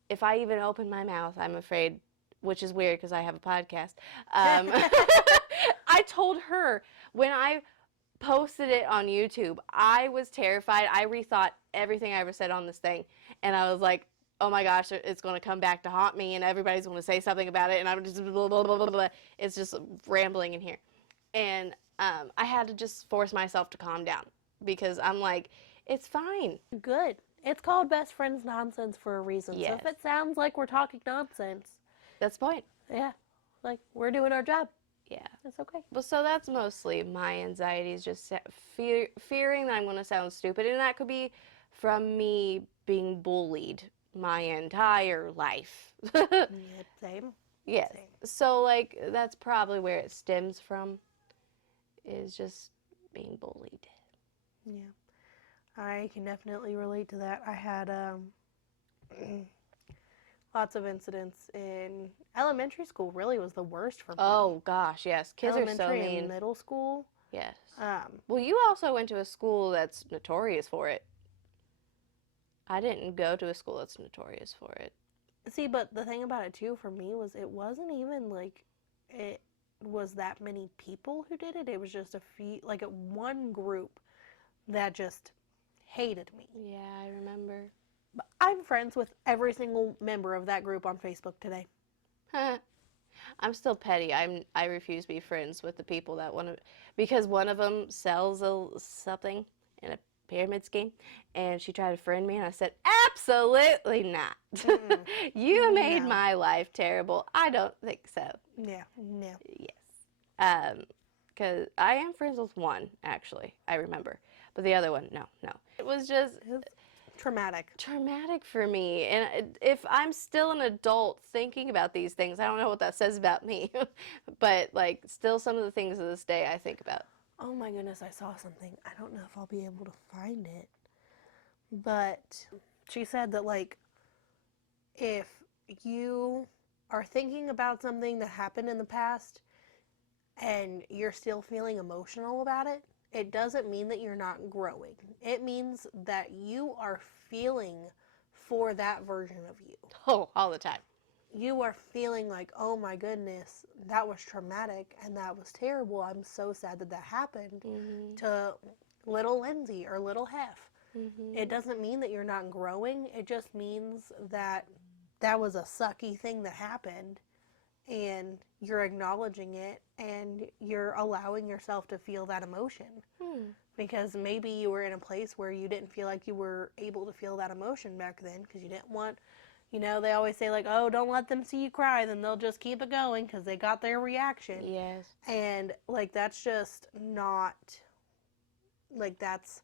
If I even open my mouth, I'm afraid, which is weird because I have a podcast. I told her when I posted it on YouTube, I was terrified. I rethought everything I ever said on this thing, and I was like, oh my gosh, it's going to come back to haunt me, and everybody's going to say something about it, and I'm just blah, blah, blah, blah, blah. It's just rambling in here. And I had to just force myself to calm down because I'm like, it's fine. Good. It's called Best Friends Nonsense for a reason. Yes. So if it sounds like we're talking nonsense, That's the point. yeah, like we're doing our job. Yeah. It's okay. Well, so that's mostly my anxiety is just fearing that I'm going to sound stupid. And that could be from me being bullied my entire life. Yeah, same. Yes. Same. So, like, that's probably where it stems from, is just being bullied. Yeah. I can definitely relate to that. I had lots of incidents in elementary school. Really was the worst for me. Oh, gosh, yes. Kids are so Elementary and mean. middle school. Yes. Um, Well, you also went to a school that's notorious for it. I didn't go to a school that's notorious for it. See, but the thing about it too for me was it wasn't even like it was that many people who did it. It was just a few, like one group that just hated me. Yeah, I remember. But I'm friends with every single member of that group on Facebook today. I'm still petty. I refuse to be friends with the people that want to, because one of them sells something in a pyramid scheme, and she tried to friend me, and I said, absolutely not. You made No. my life terrible. I don't think so. Yeah, no. Yes. Because I am friends with one, actually, I remember. But the other one, no. It was just Traumatic. traumatic for me. And if I'm still an adult thinking about these things, I don't know what that says about me. But, like, still some of the things of this day I think about. Oh my goodness, I saw something. I don't know if I'll be able to find it. But she said that, like, if you are thinking about something that happened in the past and you're still feeling emotional about it, it doesn't mean that you're not growing. It means that you are feeling for that version of you. Oh, all the time. You are feeling like, oh my goodness, that was traumatic and that was terrible. I'm so sad that that happened to little Lindsay or little Hef. It doesn't mean that you're not growing. It just means that that was a sucky thing that happened and you're acknowledging it and you're allowing yourself to feel that emotion. Because maybe you were in a place where you didn't feel like you were able to feel that emotion back then because you didn't want, you know, they always say like, oh, don't let them see you cry, then they'll just keep it going because they got their reaction. Yes. And like that's just not, like that's,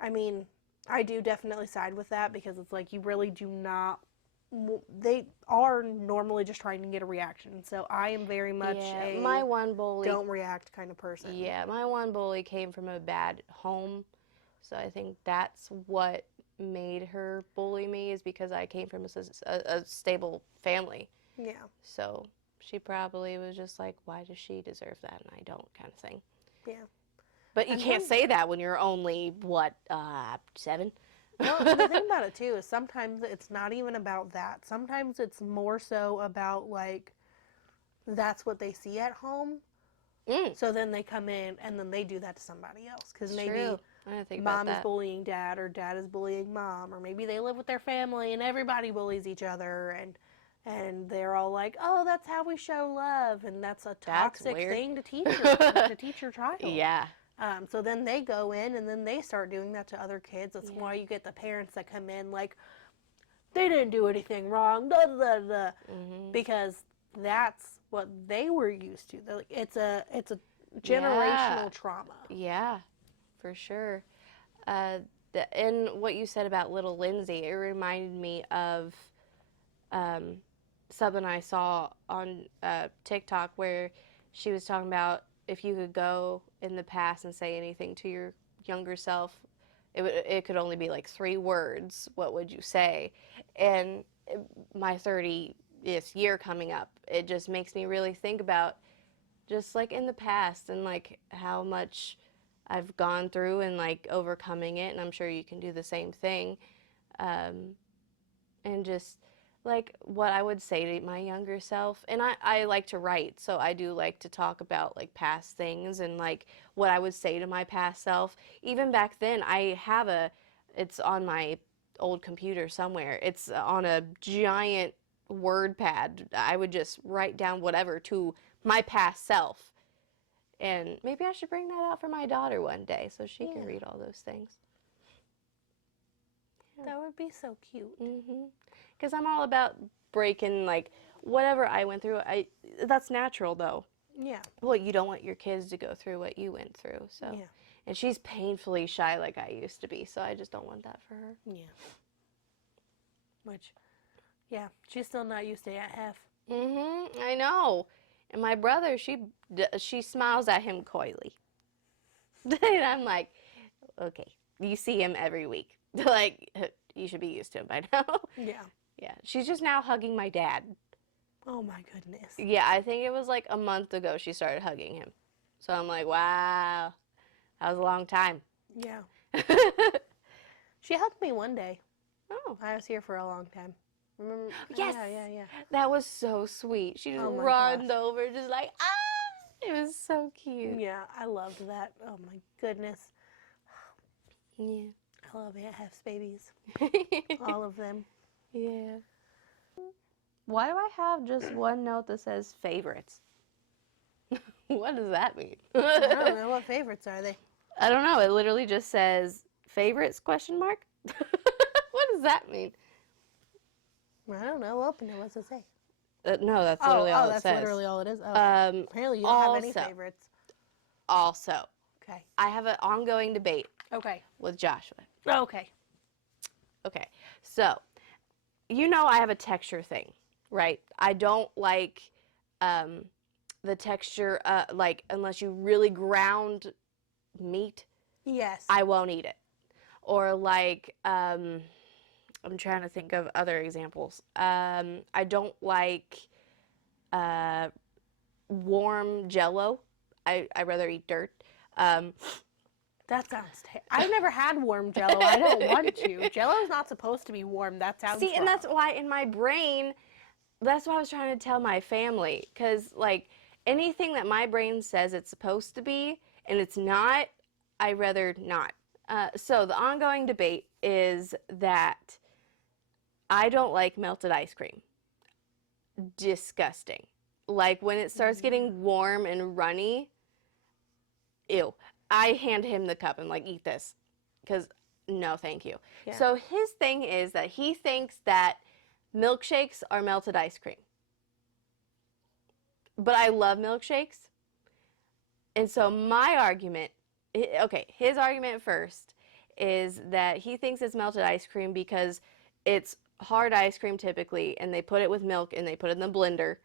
I mean, I do definitely side with that because it's like you really do not, they are normally just trying to get a reaction. So I am very much a my one bully. don't react kind of person. Yeah, my one bully came from a bad home, so I think that's what made her bully me is because I came from a stable family. Yeah. So she probably was just like, why does she deserve that and I don't, kind of thing. Yeah. But you And can't then- say that when you're only, what, 7? Well, the thing about it too is sometimes it's not even about that. Sometimes it's more so about like that's what they see at home. Mm, So then they come in and then they do that to somebody else because it's maybe true. I didn't think about mom is that. bullying dad or dad is bullying mom, or maybe they live with their family and everybody bullies each other, and they're all like, oh, that's how we show love, and that's a That's toxic weird. thing to teach your child. Yeah. So then they go in and then they start doing that to other kids. That's Yeah. why you get the parents that come in like, they didn't do anything wrong, blah, blah, blah, Hmm. because that's what they were used to. It's a generational trauma. Yeah, for sure. And what you said about little Lindsay, it reminded me of something I saw on TikTok where she was talking about if you could go in the past and say anything to your younger self, it could only be like 3 words. What would you say? And my 30th year coming up, it just makes me really think about just like in the past and like how much I've gone through and like overcoming it, and I'm sure you can do the same thing. And just like what I would say to my younger self. And I like to write, so I do like to talk about like past things and like what I would say to my past self. Even back then, it's on my old computer somewhere. It's on a giant word pad. I would just write down whatever to my past self. And maybe I should bring that out for my daughter one day so she can Yeah. read all those things. That would be so cute. Because I'm all about breaking, like, whatever I went through. That's natural, though. Yeah. Well, you don't want your kids to go through what you went through, so. Yeah. And she's painfully shy like I used to be, so I just don't want that for her. Yeah. Which, yeah, she's still not used to at half. I know. And my brother, she smiles at him coyly. And I'm like, okay, you see him every week. Like, you should be used to him by now. Yeah. Yeah, she's just now hugging my dad. Oh my goodness. Yeah, I think it was like a month ago she started hugging him. So I'm like, wow, that was a long time. Yeah. She hugged me one day. Oh, I was here for a long time. Remember? Yes. Yeah. that was so sweet. She just Oh my runned gosh. over, just like, ah! It was so cute. Yeah, I loved that. Oh my goodness. Yeah. I love Aunt Hef's babies. All of them. Yeah. Why do I have just one note that says favorites? What does that mean? I don't know. What favorites are they? I don't know. It literally just says favorites question mark. What does that mean? I don't know. Open it. What's it say? No, that's literally all it that's says. literally all it is. Oh, Um, apparently you don't have any also- favorites. Also, Okay. I have an ongoing debate Okay. with Joshua. Okay. Okay, so you know I have a texture thing, right? I don't like the texture, like unless you really ground meat, Yes. I won't eat it. Or like, I'm trying to think of other examples. I don't like warm Jello. I rather eat dirt. That sounds I've never had warm Jello. I don't want to. Jello's not supposed to be warm. That sounds See, and wrong. that's why in my brain, that's what I was trying to tell my family. Because, like, anything that my brain says it's supposed to be, and it's not, I'd rather not. So the ongoing debate is that I don't like melted ice cream. Disgusting. Like, when it starts getting warm and runny, ew. I hand him the cup and like, eat this. Because, no, thank you. Yeah. So his thing is that he thinks that milkshakes are melted ice cream. But I love milkshakes. And so my argument, okay, his argument first is that he thinks it's melted ice cream because it's hard ice cream typically, and they put it with milk and they put it in the blender,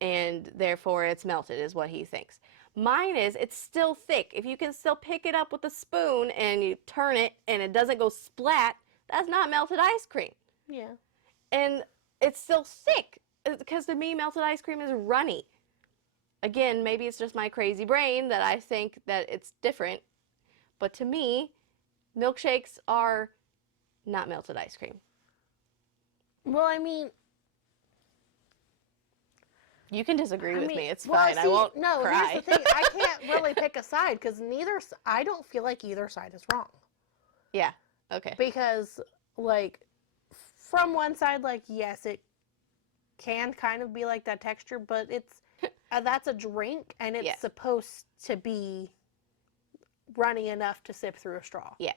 and therefore it's melted, is what he thinks. Mine is, it's still thick. If you can still pick it up with a spoon and you turn it and it doesn't go splat, that's not melted ice cream. Yeah. And it's still thick because to me, melted ice cream is runny. Again, maybe it's just my crazy brain that I think that it's different. But to me, milkshakes are not melted ice cream. Well, I mean, You can disagree with me. It's well, fine. I see, won't no, cry. here's the thing. I can't really pick a side because I don't feel like either side is wrong. Yeah. Okay. Because, like, from one side, like, yes, it can kind of be like that texture, but it's, that's a drink and it's Yes. supposed to be runny enough to sip through a straw. Yes.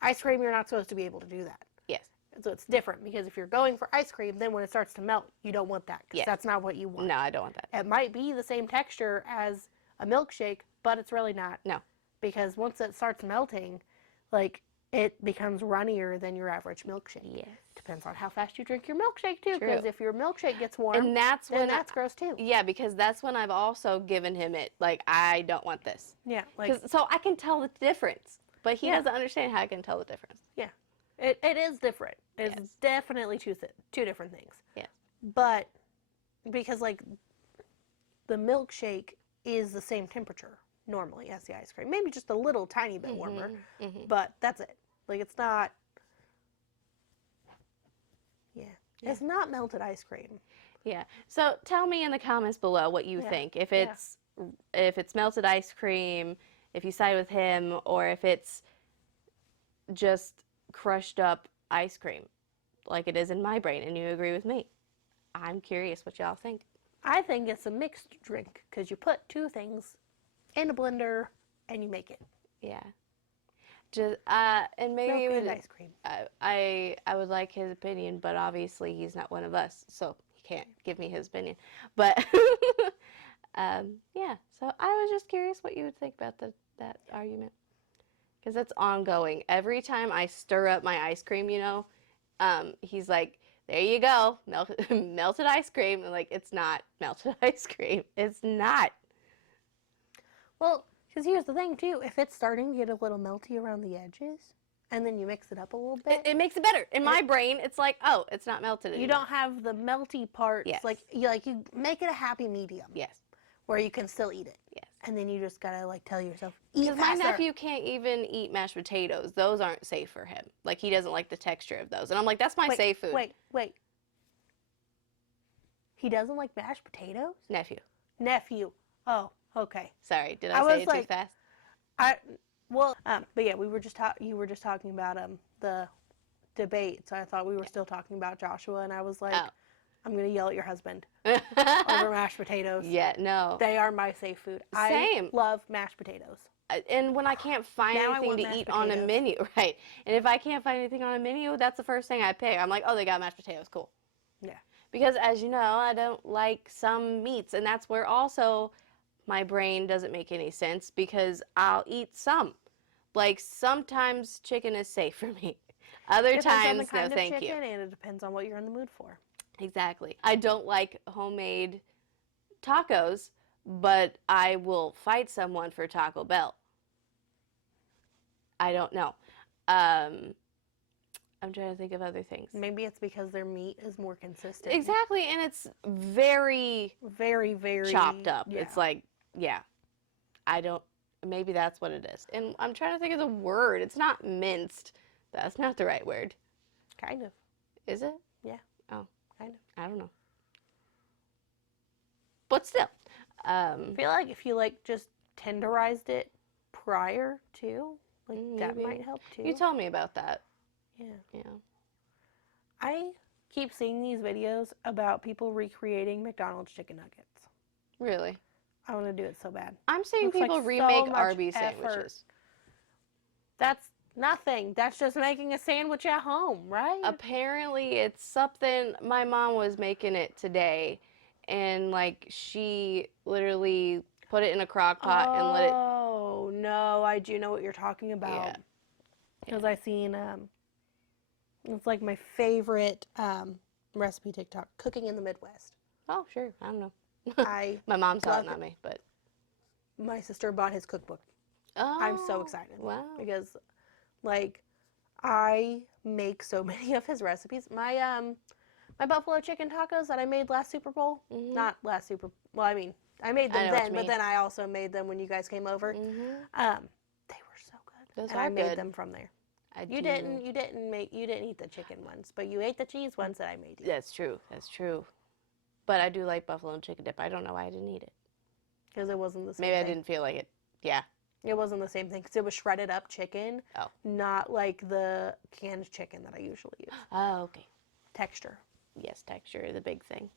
Ice cream, you're not supposed to be able to do that. Yes. So it's different because if you're going for ice cream, then when it starts to melt, you don't want that because Yes. that's not what you want. No, I don't want that. It might be the same texture as a milkshake, but it's really not. No. Because once it starts melting, like, it becomes runnier than your average milkshake. Yes. Depends on how fast you drink your milkshake too, True. because if your milkshake gets warm, And that's then when that's gross too. yeah, because that's when I've also given him it. Like, I don't want this. Yeah, like So I can tell the difference. But he Yeah. doesn't understand how I can tell the difference. it is different. It's Yes. definitely two different things. Yes. But because like the milkshake is the same temperature normally as the ice cream, maybe just a little tiny bit warmer, Mm-hmm. but that's it. Like it's not. Yeah. Yeah. It's not melted ice cream. Yeah. So tell me in the comments below what you Yeah. think. Yeah. If it's melted ice cream, if you side with him, or if it's just crushed up ice cream, like it is in my brain, and you agree with me. I'm curious what y'all think. I think it's a mixed drink because you put two things in a blender and you make it. Yeah. Just and maybe Milk it would, and ice cream. I would like his opinion, but obviously he's not one of us, so he can't give me his opinion. But yeah. So I was just curious what you would think about that argument, because it's ongoing. Every time I stir up my ice cream, he's like, "There you go, melted ice cream," and like, it's not melted ice cream. It's not. Well, because here's the thing too: if it's starting to get a little melty around the edges, and then you mix it up a little bit, It makes it better. In my brain, it's like, oh, it's not melted anymore. you don't have the melty parts. Yes. Like you make it a happy medium Yes. where you can still eat it, Yes. and then you just gotta like tell yourself, eat Because my faster. nephew can't even eat mashed potatoes. Those aren't safe for him. Like, he doesn't like the texture of those. And I'm like, that's my safe food. Wait. He doesn't like mashed potatoes? Nephew. Nephew. Oh, okay. Sorry, did I I say was it like- too fast? But yeah, you were just talking about the debate, so I thought we were still talking about Joshua, and I was like, Oh. I'm gonna yell at your husband over mashed potatoes. Yeah, no. They are my safe food. Same. I love mashed potatoes. And when I can't find Now I anything want to mashed eat on a potatoes. menu, right? And if I can't find anything on a menu, that's the first thing I pick. I'm like, oh, they got mashed potatoes, cool. Yeah. Because as you know, I don't like some meats, and that's where also my brain doesn't make any sense, because I'll eat some. Like, sometimes chicken is safe for me. Other Depends on times, the kind no, of thank you. chicken, and it depends on what you're in the mood for. Exactly. I don't like homemade tacos, but I will fight someone for Taco Bell. I don't know. I'm trying to think of other things. Maybe it's because their meat is more consistent. Exactly, and it's very Very, very chopped up. Yeah. It's like, yeah. Maybe that's what it is. And I'm trying to think of the word. It's not minced. That's not the right word. kind of. Is it? Yeah. Oh. Kind of. I don't know. But still. I feel like if you like just tenderized it prior to, like that Maybe. might help too. You told me about that. Yeah. Yeah. I keep seeing these videos about people recreating McDonald's chicken nuggets. Really? I want to do it so bad. I'm seeing Looks like people so remake much Arby's effort. sandwiches. That's nothing. That's just making a sandwich at home, right? Apparently, it's something. My mom was making it today, and like, she literally put it in a crock pot and let it. Oh no, I do know what you're talking about. Yeah. Because I seen it's like my favorite recipe TikTok, cooking in the Midwest. Oh, sure. I don't know. I My mom saw love it, not it. me, but. My sister bought his cookbook. Oh. I'm so excited. Wow. Because like I make so many of his recipes. My buffalo chicken tacos that I made last Super Bowl, Mhm. not last Super. Well, I mean, I made I them know what then, you but mean. then I also made them when you guys came over. Mhm. They were so good, Those and are I made good. them from there. I You do. didn't eat the chicken ones, but you ate the cheese ones that I made you. That's true. That's true. But I do like buffalo and chicken dip. I don't know why I didn't eat it. Because it wasn't the same Maybe I thing. didn't feel like it. Yeah. It wasn't the same thing because it was shredded up chicken, Oh. not like the canned chicken that I usually use. Oh, okay. Texture. Yes, texture is a big thing.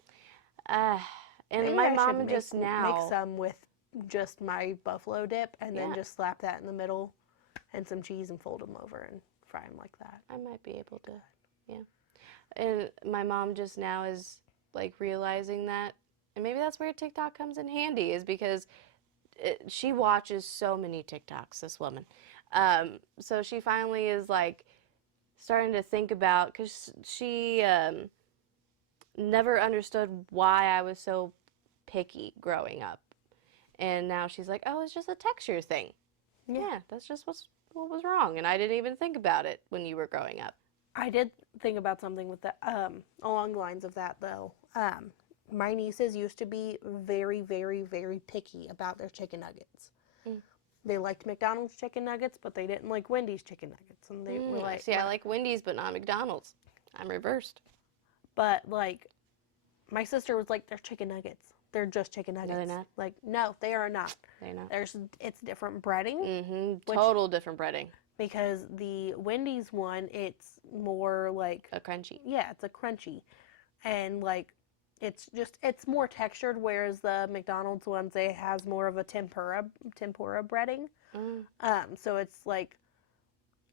And Maybe my I mom should just now. make some with just my buffalo dip and then Yeah. just slap that in the middle and some cheese and fold them over and fry them like that. I might be able to. Yeah. And my mom just now is like realizing that, and maybe that's where TikTok comes in handy, is because she watches so many TikToks, this woman. So she finally is like starting to think about, because she never understood why I was so picky growing up. And now she's like, oh, it's just a texture thing. Yeah, that's just what was wrong. And I didn't even think about it when you were growing up. I did think about something with that, along the lines of that though. My nieces used to be very, very, very picky about their chicken nuggets. Mm. They liked McDonald's chicken nuggets, but they didn't like Wendy's chicken nuggets. And they were like, See, I like Wendy's, but not McDonald's. I'm reversed. but like, my sister was like, they're chicken nuggets. They're just chicken nuggets. they're not. Like, no, they are not. They're not. It's different breading. Mm-hmm. Total different breading. Because the Wendy's one, it's more like A crunchy. yeah, it's a crunchy, and like it's more textured. Whereas the McDonald's ones, it has more of a tempura breading. Mm. So it's like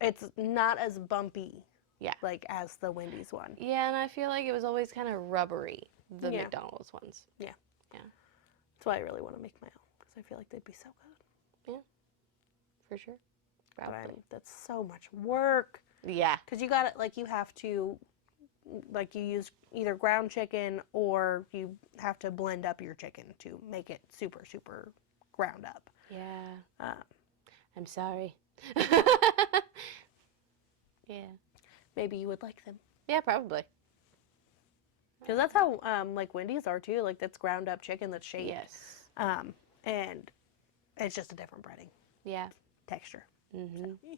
it's not as bumpy. Yeah. Like as the Wendy's one. Yeah, and I feel like it was always kind of rubbery, the Yeah. McDonald's ones. That's why I really want to make my own because I feel like they'd be so good. For sure. But Probably. that's so much work. Yeah. Because you got it, like you have to, like you use either ground chicken or you have to blend up your chicken to make it super, super ground up. Yeah. Um, I'm sorry. Yeah. maybe you would like them. Yeah, probably. Because that's how, like Wendy's are too. Like that's ground up chicken that's shaved. Yes. And it's just a different breading Yeah. texture. Mm-hmm.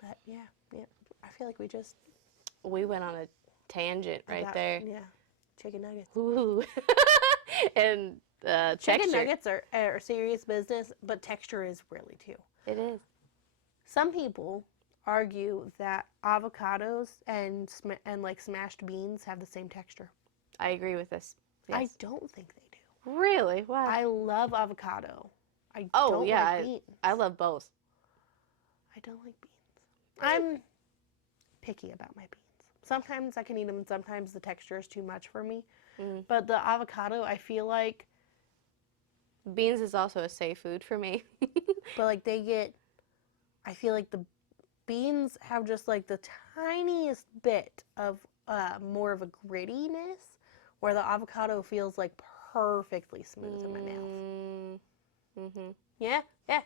But yeah. I feel like we just We went on a tangent right got- there. Yeah. Chicken nuggets. Ooh. And Chicken texture. nuggets are serious business, but texture is really too. It is. Some people argue that avocados and like smashed beans have the same texture. I agree with this. I Yes. don't think they do. Really? Wow. I love avocado. I Oh, don't yeah, like beans. I love both. I don't like beans. I'm picky about my beans. Sometimes I can eat them, and sometimes the texture is too much for me. Mm. But the avocado, I feel like, Beans is also a safe food for me. but like I feel like the beans have just like the tiniest bit of more of a grittiness, where the avocado feels like perfectly smooth in my mouth. Mm-hmm. Yeah,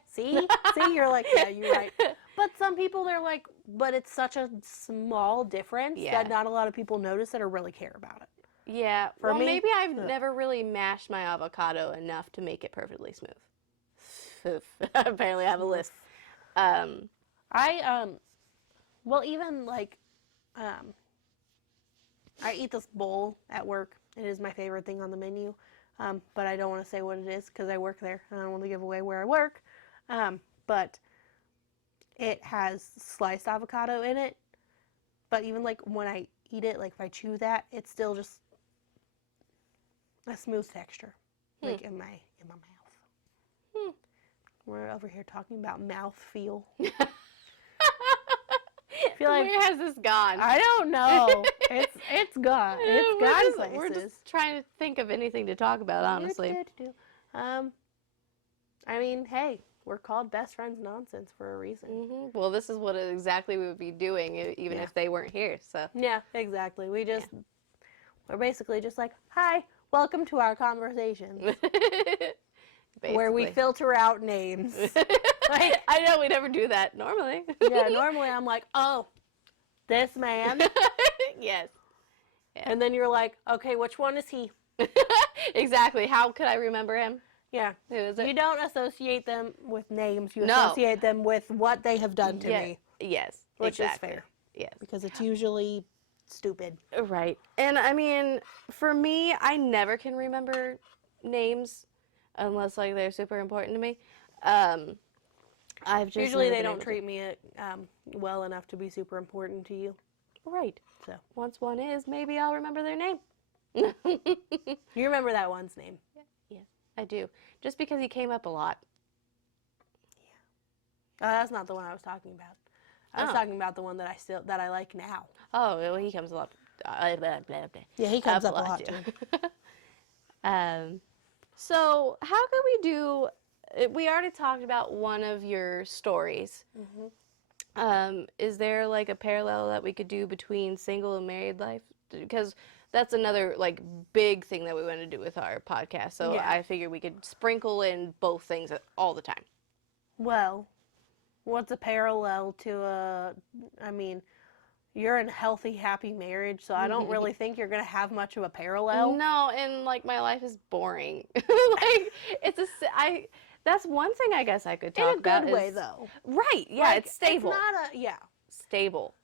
see, you're like, yeah, you're right. But some people, they're like, but it's such a small difference Yeah. that not a lot of people notice it or really care about it. Yeah. For Well, me, maybe I've ugh. never really mashed my avocado enough to make it perfectly smooth. Apparently, I have a list. Well, even like, I eat this bowl at work. It is my favorite thing on the menu, but I don't want to say what it is because I work there and I don't want to give away where I work. But it has sliced avocado in it. But even like when I eat it, like if I chew that, it's still just a smooth texture, like in my mouth. We're over here talking about mouth feel. feel like Where has this gone? I don't know. It's gone. It's gone places. We're just trying to think of anything to talk about, honestly. I mean, hey, we're called Best Friends Nonsense for a reason. Mm-hmm. Well, this is what exactly we would be doing even Yeah. if they weren't here. So Yeah, exactly. We're basically just like, hi, welcome to our conversations, where we Basically. filter out names. Like, I know we never do that normally. yeah, normally I'm like, oh, this man. Yes. And then you're like, okay, which one is he? Exactly. How could I remember him? Yeah. Who is it? You don't associate them with names. You No. associate them with what they have done to Yeah. me, Yes. which exactly. is fair Yes. because it's usually stupid. Right. And I mean, for me, I never can remember names unless like they're super important to me. I've just Usually never they been don't able to. treat me well enough to be super important to you. Right. So Once one is, maybe I'll remember their name. you remember that one's name. Yes, I do. Just because he came up a lot. That's not the one I was talking about. I was Oh. talking about the one that I like now. Oh, well, he comes a lot. Blah, blah, blah. Yeah, he comes up a lot too. So how could we do? We already talked about one of your stories. Is there like a parallel that we could do between single and married life? Because that's another like big thing that we want to do with our podcast. So Yeah. I figured we could sprinkle in both things all the time. Well, what's a parallel to I mean, you're in a healthy, happy marriage, so I don't really think you're going to have much of a parallel. No, and like my life is boring. Like that's one thing I guess I could talk about. In a good way, is- though. Right, yeah, Like, it's stable. It's not yeah. Stable.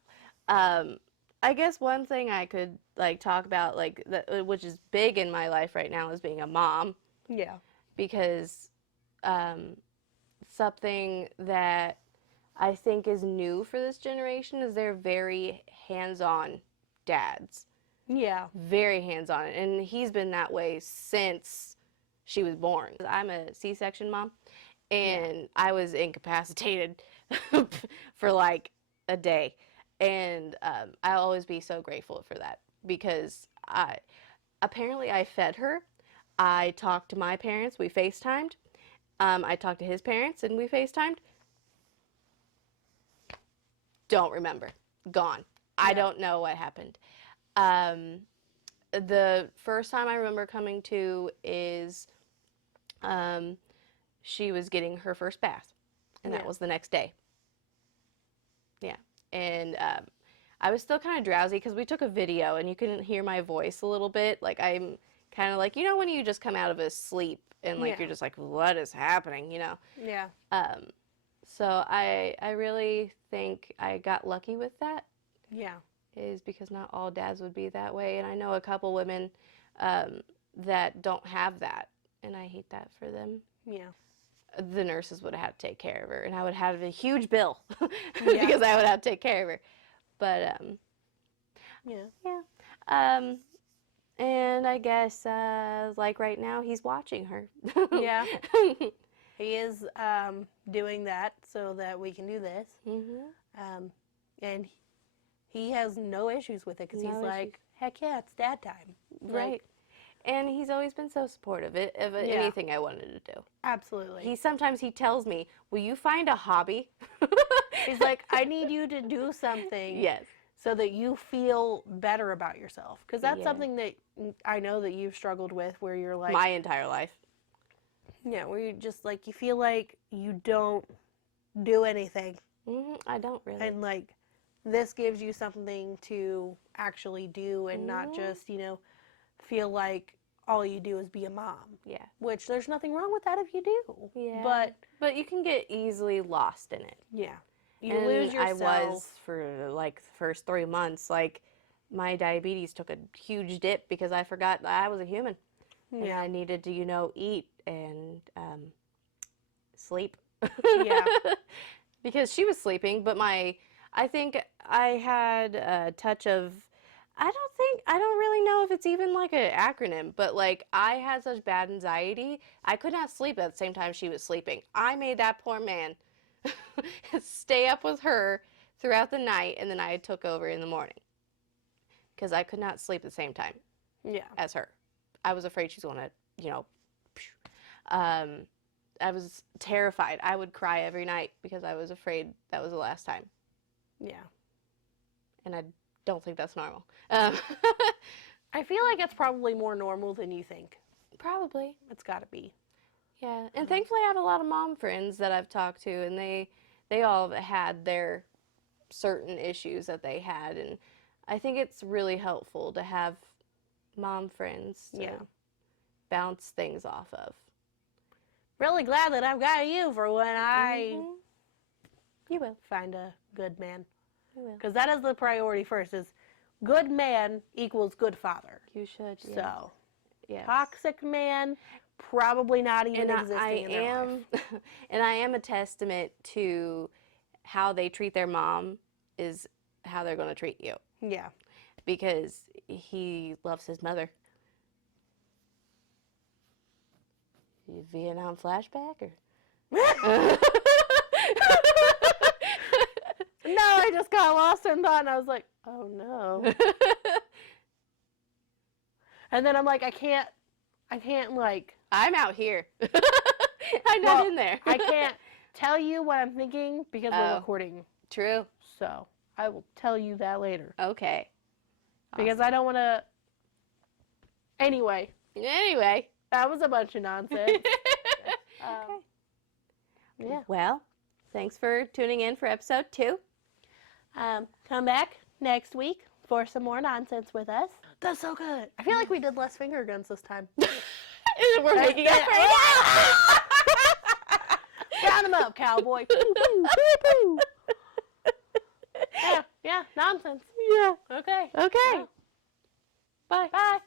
I guess one thing I could like talk about, like which is big in my life right now, is being a mom, Yeah. because something that I think is new for this generation is they're very hands-on dads, Yeah. very hands-on, and he's been that way since she was born. I'm a C-section mom, and I was incapacitated for like a day. And I'll always be so grateful for that, because apparently I fed her. I talked to my parents. We FaceTimed. I talked to his parents, and we FaceTimed. Don't remember. Gone. I don't know what happened. The first time I remember coming to is she was getting her first bath, and that Yeah. was the next day. Yeah. And I was still kind of drowsy because we took a video and you couldn't hear my voice a little bit. Like I'm kind of like, you know, when you just come out of a sleep and like Yeah. you're just like, what is happening, you know? Yeah. So I really think I got lucky with that, Yeah. is because not all dads would be that way. And I know a couple women that don't have that, and I hate that for them. Yeah. The nurses would have had to take care of her, and I would have a huge bill Yeah. because I would have to take care of her. But Yeah. and I guess like right now he's watching her. Yeah. He is doing that so that we can do this. And he has no issues with it because No he's issues. like, heck yeah, it's dad time. Right. Like, And he's always been so supportive of anything I wanted to do. absolutely. Sometimes he tells me, "Will you find a hobby?" He's like, I need you to do something Yes. so that you feel better about yourself. Because that's Yeah. something that I know that you've struggled with, where you're like, My entire life. yeah, where you just like, you feel like you don't do anything. I don't really. And like, this gives you something to actually do and not Mhm. just, feel like all you do is be a mom. Yeah. Which there's nothing wrong with that if you do. Yeah. But you can get easily lost in it. Yeah. You And lose yourself. I was for like the first 3 months. Like my diabetes took a huge dip because I forgot that I was a human. And Yeah. I needed to, eat and sleep. Yeah. Because she was sleeping, but I think I had a touch of, I don't really know if it's even like an acronym, but like I had such bad anxiety, I could not sleep at the same time she was sleeping. I made that poor man stay up with her throughout the night, and then I took over in the morning because I could not sleep at the same time Yeah. as her. I was afraid she's going to, I was terrified. I would cry every night because I was afraid that was the last time. Yeah. And I don't think that's normal. I feel like it's probably more normal than you think. Probably. It's got to be. Yeah, and thankfully I have a lot of mom friends that I've talked to, and they all have had their certain issues that they had, and I think it's really helpful to have mom friends to Yeah. bounce things off of. Really glad that I've got you for when I Mhm. You will. find a good man. You will. Because that is the priority first, is good man equals good father. You should. Yes. So, yes. toxic man, probably not even And existing in their life. and I am a testament to how they treat their mom is how they're going to treat you, Yeah. because he loves his mother. Vietnam flashback or? No, I just got lost in thought and I was like, oh no. And then I'm like, I can't like, I'm out here. I'm not well, in there. I can't tell you what I'm thinking because we're Oh. recording. True. So I will tell you that later. Okay. Because I don't want to. Anyway, Anyway. that was a bunch of nonsense. Okay. Yeah. Well, thanks for tuning in for episode 2. Come back next week for some more nonsense with us. That's so good. I feel like we did less finger guns this time. We're making up for it. Round them up, cowboy. Poo, poo, poo, poo. Yeah, nonsense. Yeah. Okay. Okay. Well, bye. Bye.